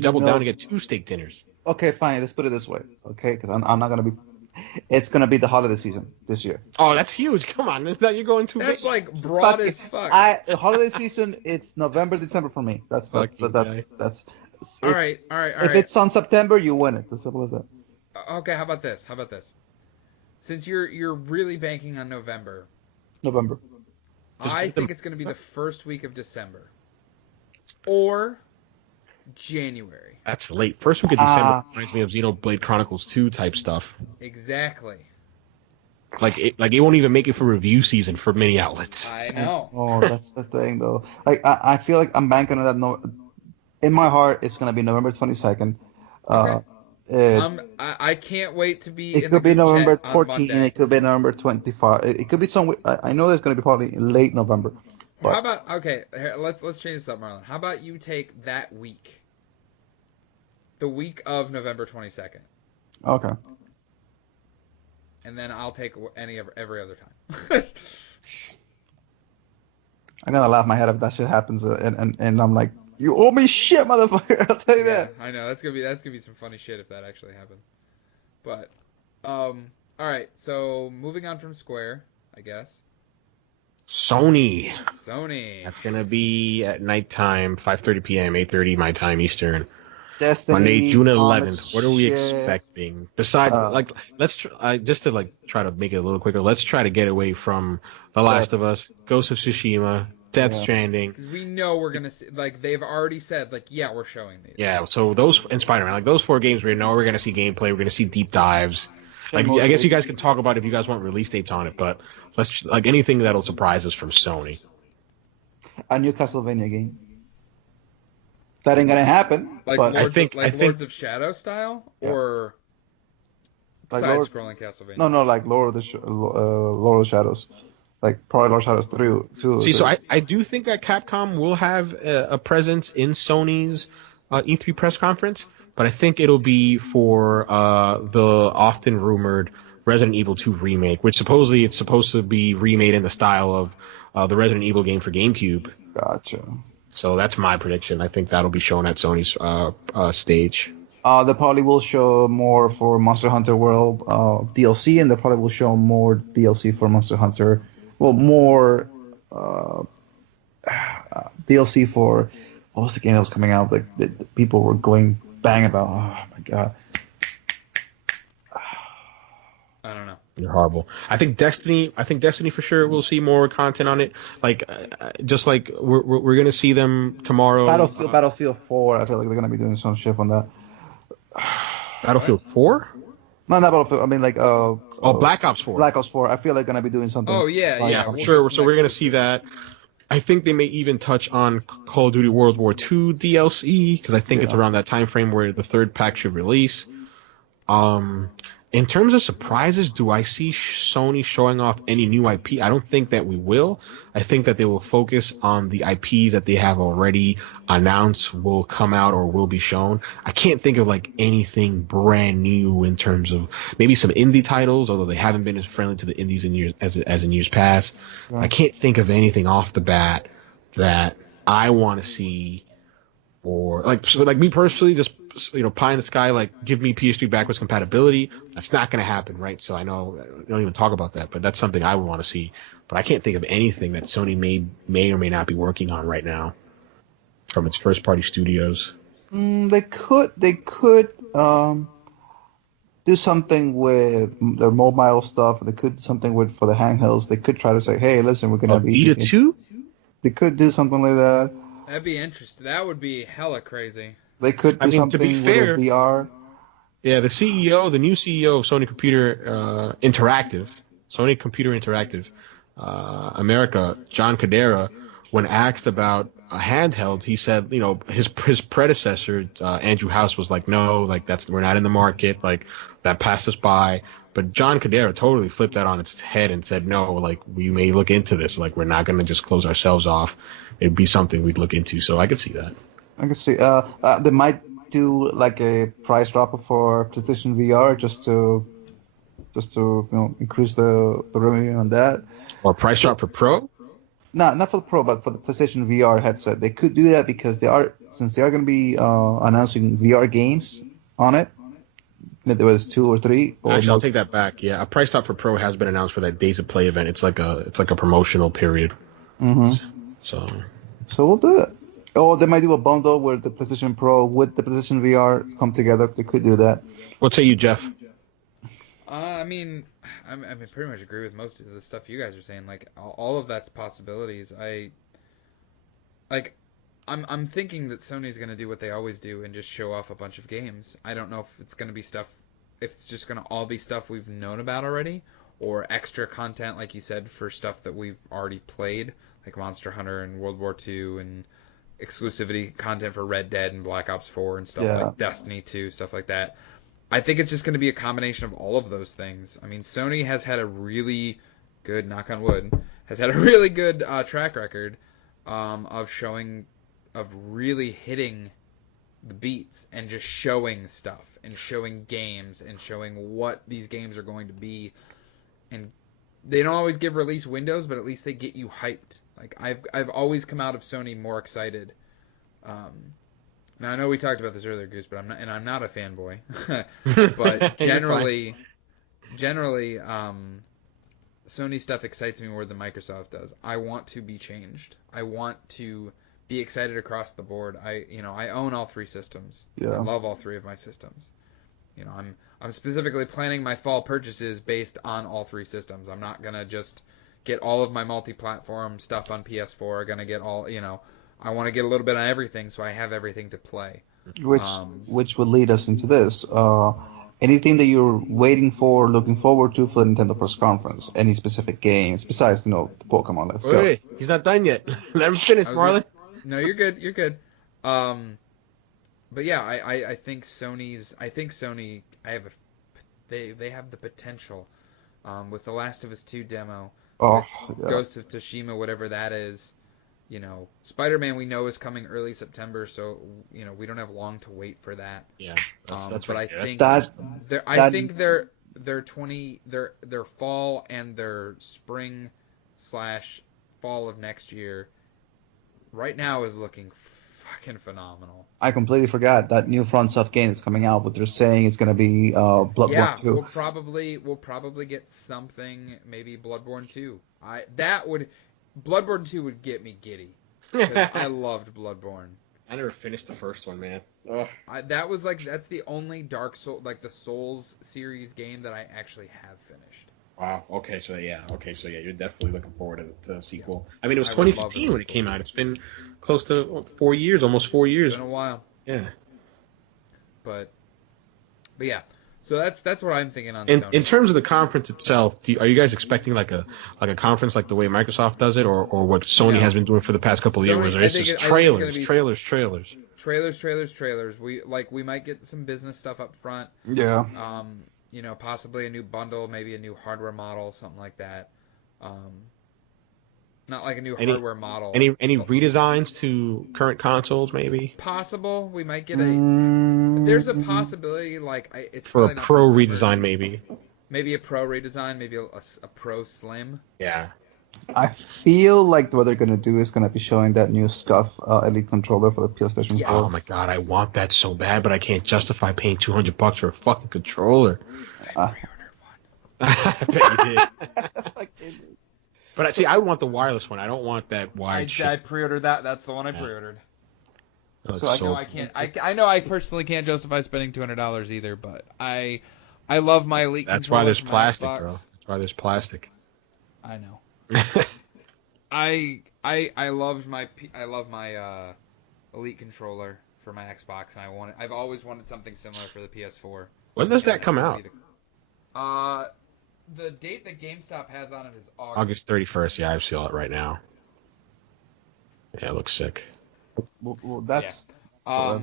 double down and get 2 steak dinners. Okay, fine. Let's put it this way, okay? Because I'm not gonna be. It's gonna be the holiday season this year. Oh, that's huge! Come on, you're going too big. That's like broad as fuck. Holiday season, it's November, December for me. That's. All right. If it's on September, you win it. As simple as that. Okay, how about this? Since you're really banking on November. I think it's gonna be the first week of December, or January. That's late. First week of December reminds me of Xenoblade Chronicles 2 type stuff. Exactly. Like it won't even make it for review season for many outlets. I know. Oh, that's the thing though. Like I feel like I'm banking on that. In my heart, it's gonna be November 22nd. Okay. I can't wait to be. It could be November 14. It could be November 25. It could be some. I know it's gonna be probably late November. How about let's change this up, Marlon. How about you take that week, the week of November 22nd. Okay. And then I'll take every other time. I'm gonna laugh my head off if that shit happens, and I'm like, you owe me shit, motherfucker. I'll tell you that. I know that's gonna be some funny shit if that actually happens. But all right. So moving on from Square, I guess. Sony. That's gonna be at nighttime, 5:30 p.m., 8:30 my time Eastern. Destiny, Monday, June 11th. What are we expecting? Besides, let's just to try to make it a little quicker. Let's try to get away from The Last of Us, Ghost of Tsushima, Death Stranding. Because we know we're gonna see, they've already said, we're showing these. Yeah, so those and Spider-Man, those 4 games we know we're gonna see gameplay. We're gonna see deep dives. I guess you guys can talk about if you guys want release dates on it, but let's anything that'll surprise us from Sony. A new Castlevania game. That ain't gonna happen. But I think Lords of Shadow style or side-scrolling Castlevania. No, like Lord of the Shadows, like probably Lord of Shadows 2. See, so I do think that Capcom will have a presence in Sony's E3 press conference, but I think it'll be for the often rumored Resident Evil 2 remake, which supposedly it's supposed to be remade in the style of the Resident Evil game for GameCube. Gotcha. So that's my prediction. I think that'll be shown at Sony's stage. They probably will show more for Monster Hunter World DLC, and they probably will show more DLC for Monster Hunter. Well, more DLC for what was the game that was coming out? That people were going bang about. Oh my god. I don't know. You're horrible. I think Destiny for sure we'll see more content on it. Just like we're gonna see them tomorrow. Battlefield 4. I feel like they're gonna be doing some shit on that. Battlefield 4? No, not Battlefield. I mean Black Ops 4. Black Ops 4. I feel like gonna be doing something. Oh yeah, sure. So we're gonna see that. I think they may even touch on Call of Duty World War II DLC because I think it's around that time frame where the 3rd pack should release. In terms of surprises, do I see Sony showing off any new IP? I don't think that we will. I think that they will focus on the IPs that they have already announced will come out or will be shown. I can't think of anything brand new in terms of maybe some indie titles, although they haven't been as friendly to the indies as in years past. Yeah. I can't think of anything off the bat that I want to see, or me personally, just pie in the sky, give me PS3 backwards compatibility. That's not going to happen, right? So I know I don't even talk about that, but that's something I would want to see. But I can't think of anything that Sony may or may not be working on right now from its first party studios. They could do something with their mobile stuff. They could do something for the handhelds. They could try to say, hey, listen, we're going to be Vita 2? They could do something like that. That'd be interesting. That would be hella crazy. They could do something to be fair, with VR. Yeah, the new CEO of Sony Computer Interactive, America, John Cadera, when asked about a handheld, he said, his predecessor, Andrew House, was like, no, we're not in the market, that passed us by. But John Cadera totally flipped that on its head and said, no, we may look into this, we're not going to just close ourselves off. It'd be something we'd look into. So I could see that. I can see. They might do a price drop for PlayStation VR just to increase the revenue on that. Or price drop for Pro? No, not for the Pro, but for the PlayStation VR headset. They could do that because since they are going to be announcing VR games on it. There was 2 or 3. Actually, I'll take that back. Yeah, a price drop for Pro has been announced for that Days of Play event. It's like a promotional period. Mm-hmm. So we'll do it. Or they might do a bundle where the PlayStation Pro with the PlayStation VR come together. They could do that. What say you, Jeff? I pretty much agree with most of the stuff you guys are saying. All of that's possibilities. I'm thinking that Sony's gonna do what they always do and just show off a bunch of games. I don't know if it's gonna be stuff. If it's just gonna all be stuff we've known about already, or extra content, like you said, for stuff that we've already played, like Monster Hunter and World War II and exclusivity content for Red Dead and Black Ops 4 and stuff like Destiny 2, stuff like that. I think it's just going to be a combination of all of those things. I mean, Sony has had a really good, knock on wood, track record of really hitting the beats and just showing stuff and showing games and showing what these games are going to be. And they don't always give release windows, but at least they get you hyped. I've always come out of Sony more excited. Now I know we talked about this earlier, Goose, but I'm not a fanboy. But generally, Sony stuff excites me more than Microsoft does. I want to be changed. I want to be excited across the board. I own all 3 systems. Yeah. I love all 3 of my systems. I'm specifically planning my fall purchases based on all 3 systems. I'm not gonna just get all of my multi-platform stuff on PS4. I'm gonna get all, I want to get a little bit on everything, so I have everything to play. Which would lead us into this. Anything that you're waiting for, looking forward to for the Nintendo press conference? Any specific games besides, the Pokemon? Let's go. Wait, he's not done yet. Let him finish, Marlon. No, you're good. You're good. But yeah, I think Sony's. They have the potential, with the Last of Us 2 demo, Ghost of Tsushima, whatever that is. Spider-Man we know is coming early September, so we don't have long to wait for that. Yeah, that's but right. I think their fall and their spring / fall of next year right now is looking fucking phenomenal. I completely forgot that new FromSoft game is coming out, but they're saying it's gonna be Bloodborne 2. We'll probably get something, maybe Bloodborne 2. Bloodborne 2 would get me giddy. I loved Bloodborne. I never finished the first one, man. That's the only Dark Souls, the Souls series game that I actually have finished. Wow. Okay, so yeah, you're definitely looking forward to the sequel. I mean, it was 2015 when it came out. It's been close to 4 years, almost 4 years. It's been a while. Yeah. But yeah. So that's what I'm thinking on. In terms of the conference itself, are you guys expecting like a conference like the way Microsoft does it, or what Sony has been doing for the past couple of years? Or it's just trailers. We might get some business stuff up front. Yeah. Possibly a new bundle, maybe a new hardware model, something like that. Not like a new hardware model. Any redesigns to current consoles, maybe? Possible. We might get There's a possibility, it's for a pro redesign, maybe. Maybe a pro redesign, maybe a pro slim. Yeah. I feel like what they're gonna do is gonna be showing that new Scuff Elite controller for the PlayStation 4. Oh my god, I want that so bad, but I can't justify paying $200 for a fucking controller. I pre-ordered one. I bet you did. But see, I want the wireless one. I don't want that wired shit. I pre-ordered that. That's the one I pre-ordered. So I can't. I know I personally can't justify spending $200 either, but I love my Elite. That's why there's plastic, bro. That's why there's plastic. I know. I love my Elite controller for my Xbox, and I've always wanted something similar for the PS4. When does that come out? The date that GameStop has on it is August 31st. Yeah, I see it right now. Yeah, it looks sick. Well, that's. Yeah.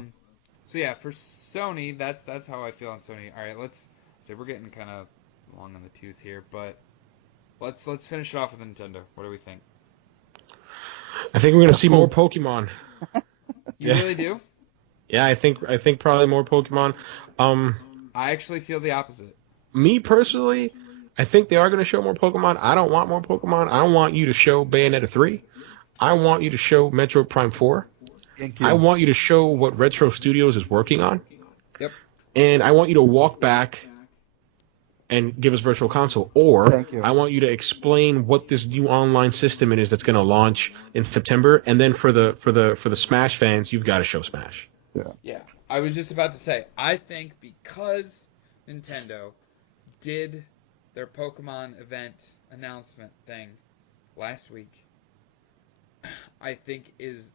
So yeah, for Sony, that's how I feel on Sony. All right, let's say we're getting kind of long on the tooth here, but let's finish it off with Nintendo. What do we think? I think we're gonna see more Pokemon. You really do? Yeah, I think probably more Pokemon. I actually feel the opposite. Me personally, I think they are going to show more Pokemon. I don't want more Pokemon. I don't want you to show Bayonetta 3. I want you to show Metroid Prime 4. Thank you. I want you to show what Retro Studios is working on. Yep. And I want you to walk back and give us Virtual Console. Or I want you to explain what this new online system it is that's going to launch in September. And then for the Smash fans, you've got to show Smash. Yeah. I was just about to say, I think because Nintendo did their Pokemon event announcement thing last week, I think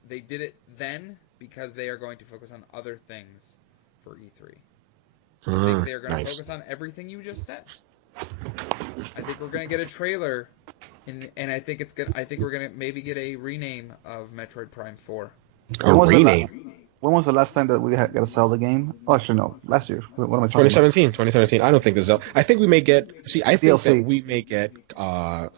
they did it then because they are going to focus on other things for E3. I think they are going to focus on everything you just said. I think we're going to get a trailer, and I think it's good. I think we're going to maybe get a rename of Metroid Prime 4. A rename? When was the last time that we got to sell the game? Oh, actually, no. Last year. What am I talking 2017. I don't think there's. I think we may get. See, I think DLC. that we may get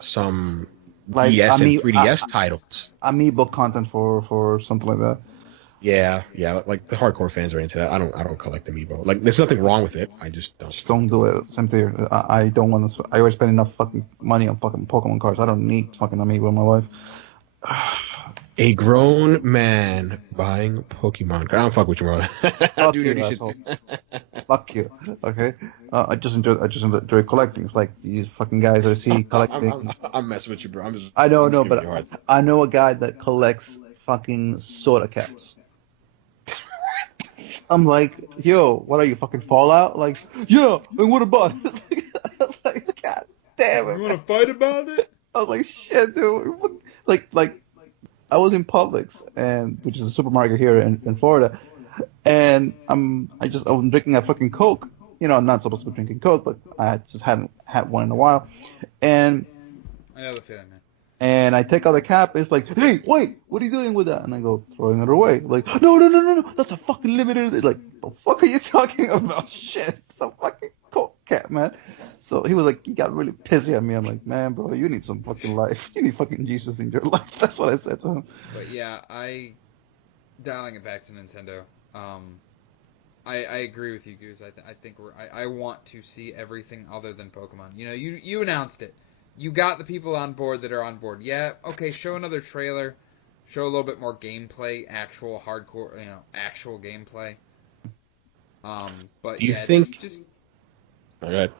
some DS and 3DS titles. Amiibo content for something like that. Yeah. Like the hardcore fans are into that. I don't collect Amiibo. Like, there's nothing wrong with it. I just don't. Just don't do it. Same thing. I don't want to. I already spend enough fucking money on fucking Pokemon cards. I don't need fucking Amiibo in my life. A grown man buying Pokemon. I don't fuck with you, brother. Fuck you, asshole. Fuck you. Okay. I just enjoy collecting. It's like these fucking guys I see collecting. I'm messing with you, bro. I know, but I know a guy that collects fucking soda caps. I'm like, yo, what are you, fucking Fallout? Like, yeah, and what about it? I was like, God damn it. You want to fight about it? I was like, shit, dude. Like, I was in Publix, which is a supermarket here in Florida, and I was drinking a fucking Coke. You know, I'm not supposed to be drinking Coke, but I just hadn't had one in a while, and I know the feeling, man. And I take out the cap, and it's like, hey, wait, what are you doing with that? And I go, throwing it away. Like, no, that's a fucking limited. It's like, the fuck are you talking about? Shit, it's a fucking Coke cap, man. So he was like, he got really pissy at me. I'm like, man, bro, you need some fucking life. You need fucking Jesus in your life. That's what I said to him. But yeah, dialing it back to Nintendo, I agree with you, Goose. I think I want to see everything other than Pokemon. You know, you announced it. You got the people on board that are on board. Yeah, okay, show another trailer. Show a little bit more gameplay, actual hardcore, actual gameplay. But do you yeah, think... just all right.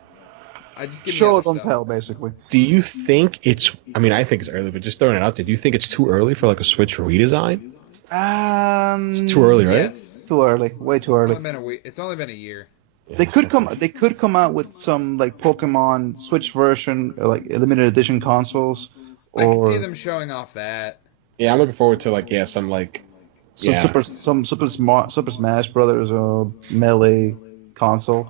I just show don't tell, basically. Do you think it's... I mean, I think it's early, but just throwing it out there, do you think it's too early for like a Switch redesign? It's too early, right? Yes. Too early. Way too early. It's only been a year. They could come out with some like Pokemon Switch version, like limited edition consoles. I can see them showing off that. Yeah, I'm looking forward to Super Smash Brothers Melee console.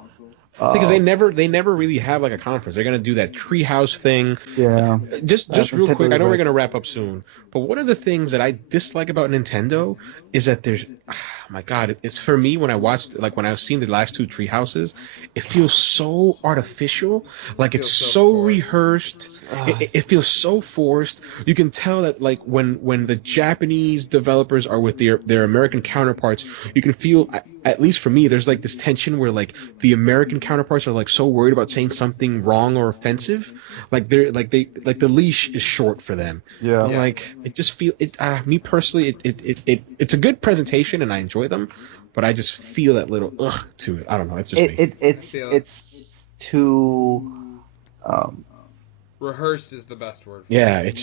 Because they never really have like a conference. They're gonna do that treehouse thing. Yeah. Just real quick. I know we're gonna wrap up soon, but one of the things that I dislike about Nintendo is that there's, oh my God, it's for me when I watched, like when I've seen the last two treehouses, it feels so artificial. Like it's so rehearsed. It feels so forced. You can tell that like when the Japanese developers are with their American counterparts, you can feel, at least for me, there's like this tension where like the American counterparts are like so worried about saying something wrong or offensive, like the leash is short for them. Yeah. Like it just feel it. Me personally, it's a good presentation and I enjoy them, but I just feel that little ugh to it. I don't know. It's just me. It's too. Rehearsed is the best word. Yeah, it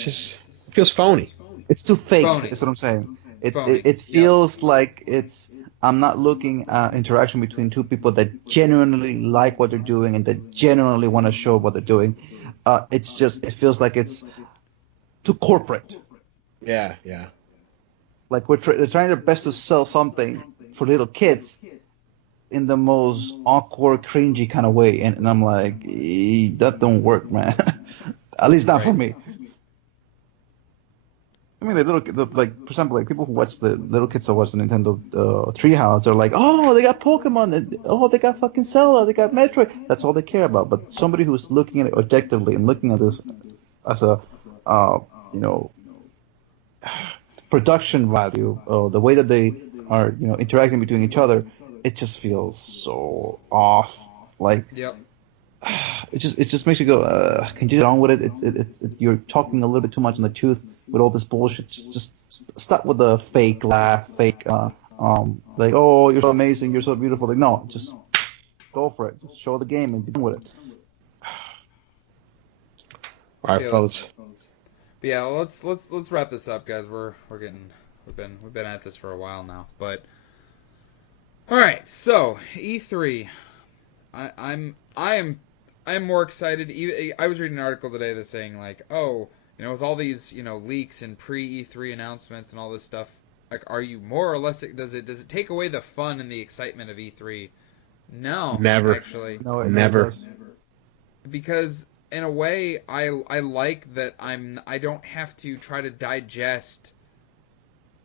feels phony. It's too fake. Phony. That's what I'm saying. It feels like it's. I'm not looking at interaction between two people that genuinely like what they're doing and that genuinely want to show what they're doing. It feels like it's too corporate. Yeah. Like they're trying their best to sell something for little kids in the most awkward, cringy kind of way, and I'm like, that don't work, man. At least not for me. I mean, for example, like people who watch the little kids that watch the Nintendo Treehouse, they're like, oh, they got Pokemon, they got fucking Zelda, they got Metroid. That's all they care about. But somebody who's looking at it objectively and looking at this as a, production value, the way that they are, interacting between each other, it just feels so off. Like, yep. It just makes you go, can you get on with it? It's you're talking a little bit too much on the tooth with all this bullshit. Just stop with the fake laugh, like, oh, you're so amazing, you're so beautiful. Like, no, just go for it. Just show the game and be done with it. All right, fellas. But yeah, let's wrap this up, guys. We've been at this for a while now, but all right. So E3, I am more excited. I was reading an article today that's saying like, oh, with all these leaks and pre-E3 announcements and all this stuff, like, are you more or less? Does it take away the fun and the excitement of E3? No, never. Actually, no, never. Because in a way, I like that I don't have to try to digest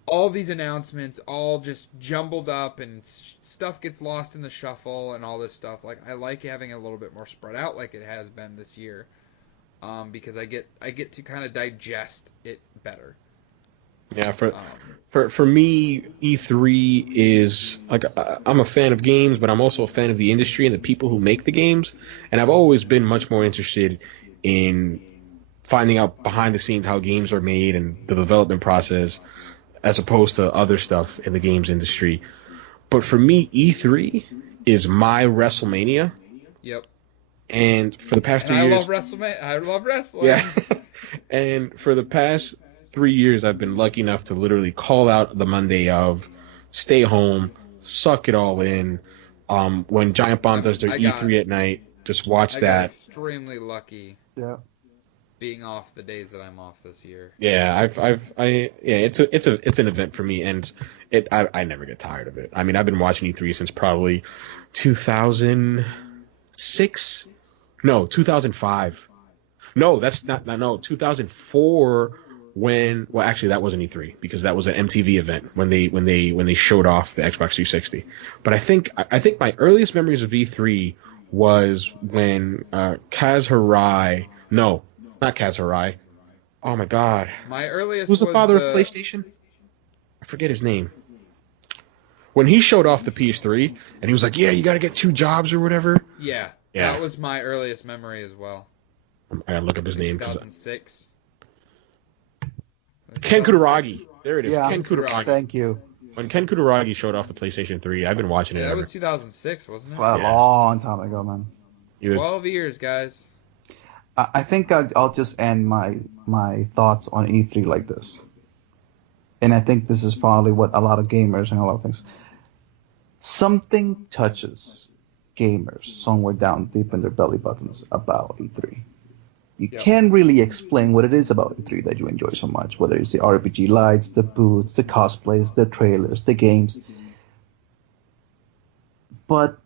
all these announcements, all just jumbled up, and stuff gets lost in the shuffle and all this stuff. Like, I like having a little bit more spread out, like it has been this year, because I get to kind of digest it better. Yeah, for me, E3 is like, I'm a fan of games, but I'm also a fan of the industry and the people who make the games, and I've always been much more interested in finding out behind the scenes how games are made and the development process. as opposed to other stuff in the games industry. But for me, E3 is my WrestleMania. Yep. And for the past 3 years, I love WrestleMania. I love wrestling. Yeah. And for the past 3 years, I've been lucky enough to literally call out the Monday of, stay home, suck it all in. When Giant Bomb does their E3 at night, just watch that. I got extremely lucky. Yeah. Being off the days that I'm off this year. Yeah, it's an event for me, and I never get tired of it. I mean, I've been watching E3 since probably 2006. No, 2005. No, that's not. No, 2004. Actually, that wasn't E3 because that was an MTV event when they showed off the Xbox 360. But I think my earliest memories of E3 was when Kaz Hirai. No, not Kaz Hirai. Oh my God. My earliest. Who's the father of PlayStation? I forget his name. When he showed off the PS3 and he was like, "Yeah, you got to get 2 jobs or whatever." Yeah. Yeah. That was my earliest memory as well. I gotta look up his name. 2006. Ken Kutaragi. There it is. Yeah. Ken Kutaragi. Thank you. When Ken Kutaragi showed off the PlayStation 3, I've been watching it. That was 2006, wasn't it? A long time ago, man. 12 years, guys. I think I'll just end my thoughts on E3 like this. And I think this is probably what a lot of gamers and a lot of things. Something touches gamers somewhere down deep in their belly buttons about E3. You can't really explain what it is about E3 that you enjoy so much, whether it's the RPG lights, the booths, the cosplays, the trailers, the games. But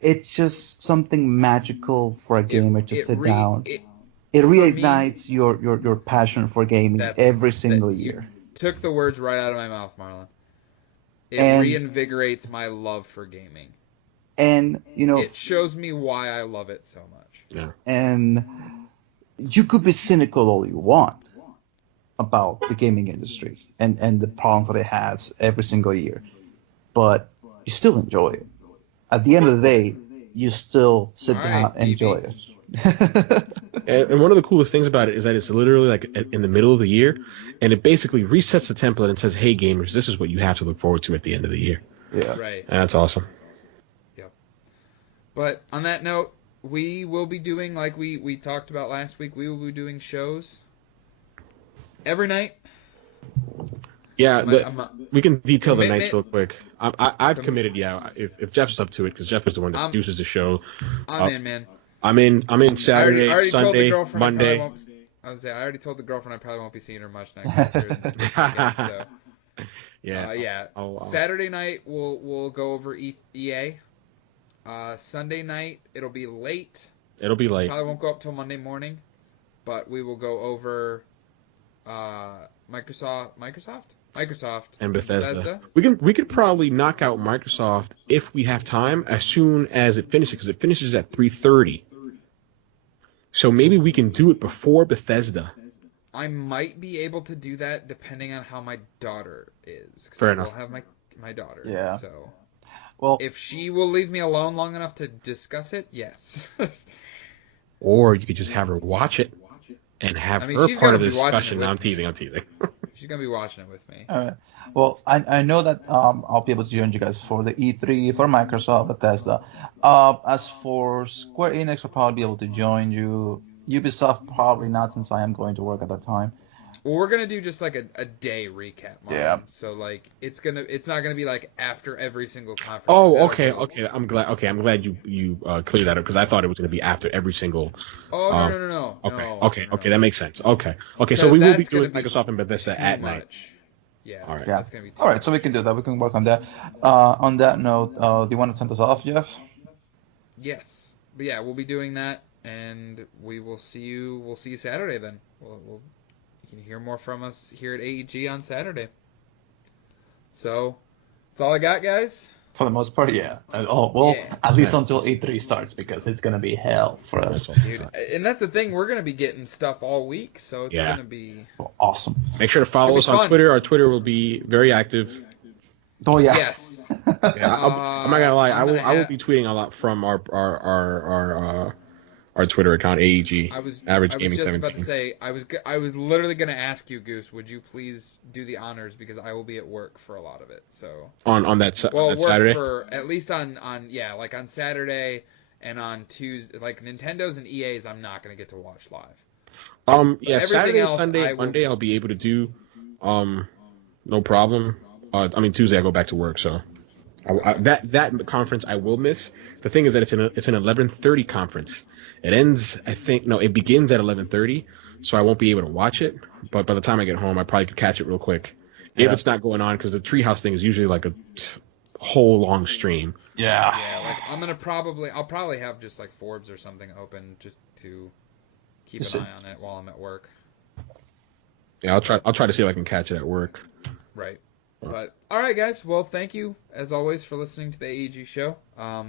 it's just something magical for a gamer to sit down. It reignites your passion for gaming every single year. Took the words right out of my mouth, Marlon. It reinvigorates my love for gaming. And, it shows me why I love it so much. Yeah. And you could be cynical all you want about the gaming industry and the problems that it has every single year. But you still enjoy it. At the end of the day, you still sit down and enjoy it. And one of the coolest things about it is that it's literally like in the middle of the year, and it basically resets the template and says, "Hey gamers, this is what you have to look forward to at the end of the year." Yeah. Right. And that's awesome. Yep. But on that note, we will be doing, like we talked about last week, we will be doing shows every night. Yeah, we can detail the nights real quick. I've committed, if Jeff's up to it, because Jeff is the one that produces the show. I'm in, man. I'm in Saturday, I already Sunday, told the Monday. I already told the girlfriend I probably won't be seeing her much next year. So. Yeah. Saturday night we'll go over EA. Sunday night it'll be late. Probably won't go up till Monday morning, but we will go over Microsoft and Bethesda. We could probably knock out Microsoft if we have time as soon as it finishes, because it finishes at 3:30. So maybe we can do it before Bethesda. I might be able to do that depending on how my daughter is. Fair enough. I'll have my daughter. Yeah. So, well, if she will leave me alone long enough to discuss it, yes. Or you could just have her watch it and have her part of the discussion. No, I'm teasing. She's gonna be watching it with me. All right. Well, I know that I'll be able to join you guys for the E3 for Microsoft, Bethesda. As for Square Enix, I'll probably be able to join you. Ubisoft probably not, since I am going to work at that time. Well, we're gonna do just like a day recap, Marlon. Yeah. So like it's not gonna be like after every single conference. Oh, okay. I'm glad you cleared that up, because I thought it was gonna be after every single. Oh no. Okay, that makes sense. Okay. So we will be doing Microsoft and Bethesda at night. Yeah. All right. That's gonna be all right. So we can do that. We can work on that. On that note, do you want to send us off, Jeff? Yes. But yeah, we'll be doing that, and we will see you. We'll see you Saturday then. You can hear more from us here at AEG on Saturday. So that's all I got, guys. For the most part, yeah. At least until E3 starts, because it's gonna be hell for us. Dude, and that's the thing. We're gonna be getting stuff all week, so it's gonna be awesome. Make sure to follow us on Twitter. Our Twitter will be very active. Oh yeah. Yes. I'm not gonna lie. I will be tweeting a lot from our our Twitter account, AEG. Average Gaming 17. I was just about to say, I was literally going to ask you, Goose, would you please do the honors, because I will be at work for a lot of it. So on that Saturday? For at least on like on Saturday and on Tuesday, like Nintendo's and EA's, I'm not going to get to watch live. Yeah, Saturday, Sunday, Monday I'll be able to do, no problem. Tuesday I go back to work, so that conference I will miss. The thing is that it's an 11:30 conference. It begins at 11:30, so I won't be able to watch it. But by the time I get home, I probably could catch it real quick if it's not going on, because the Treehouse thing is usually like a whole long stream. Yeah. Yeah, like I'll probably have just like Forbes or something open just to keep an eye on it while I'm at work. Yeah, I'll try to see if I can catch it at work. Right. But all right, guys. Well, thank you as always for listening to the AEG show.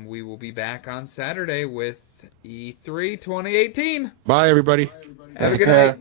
We will be back on Saturday with E3 2018. Bye, everybody. Have a good night.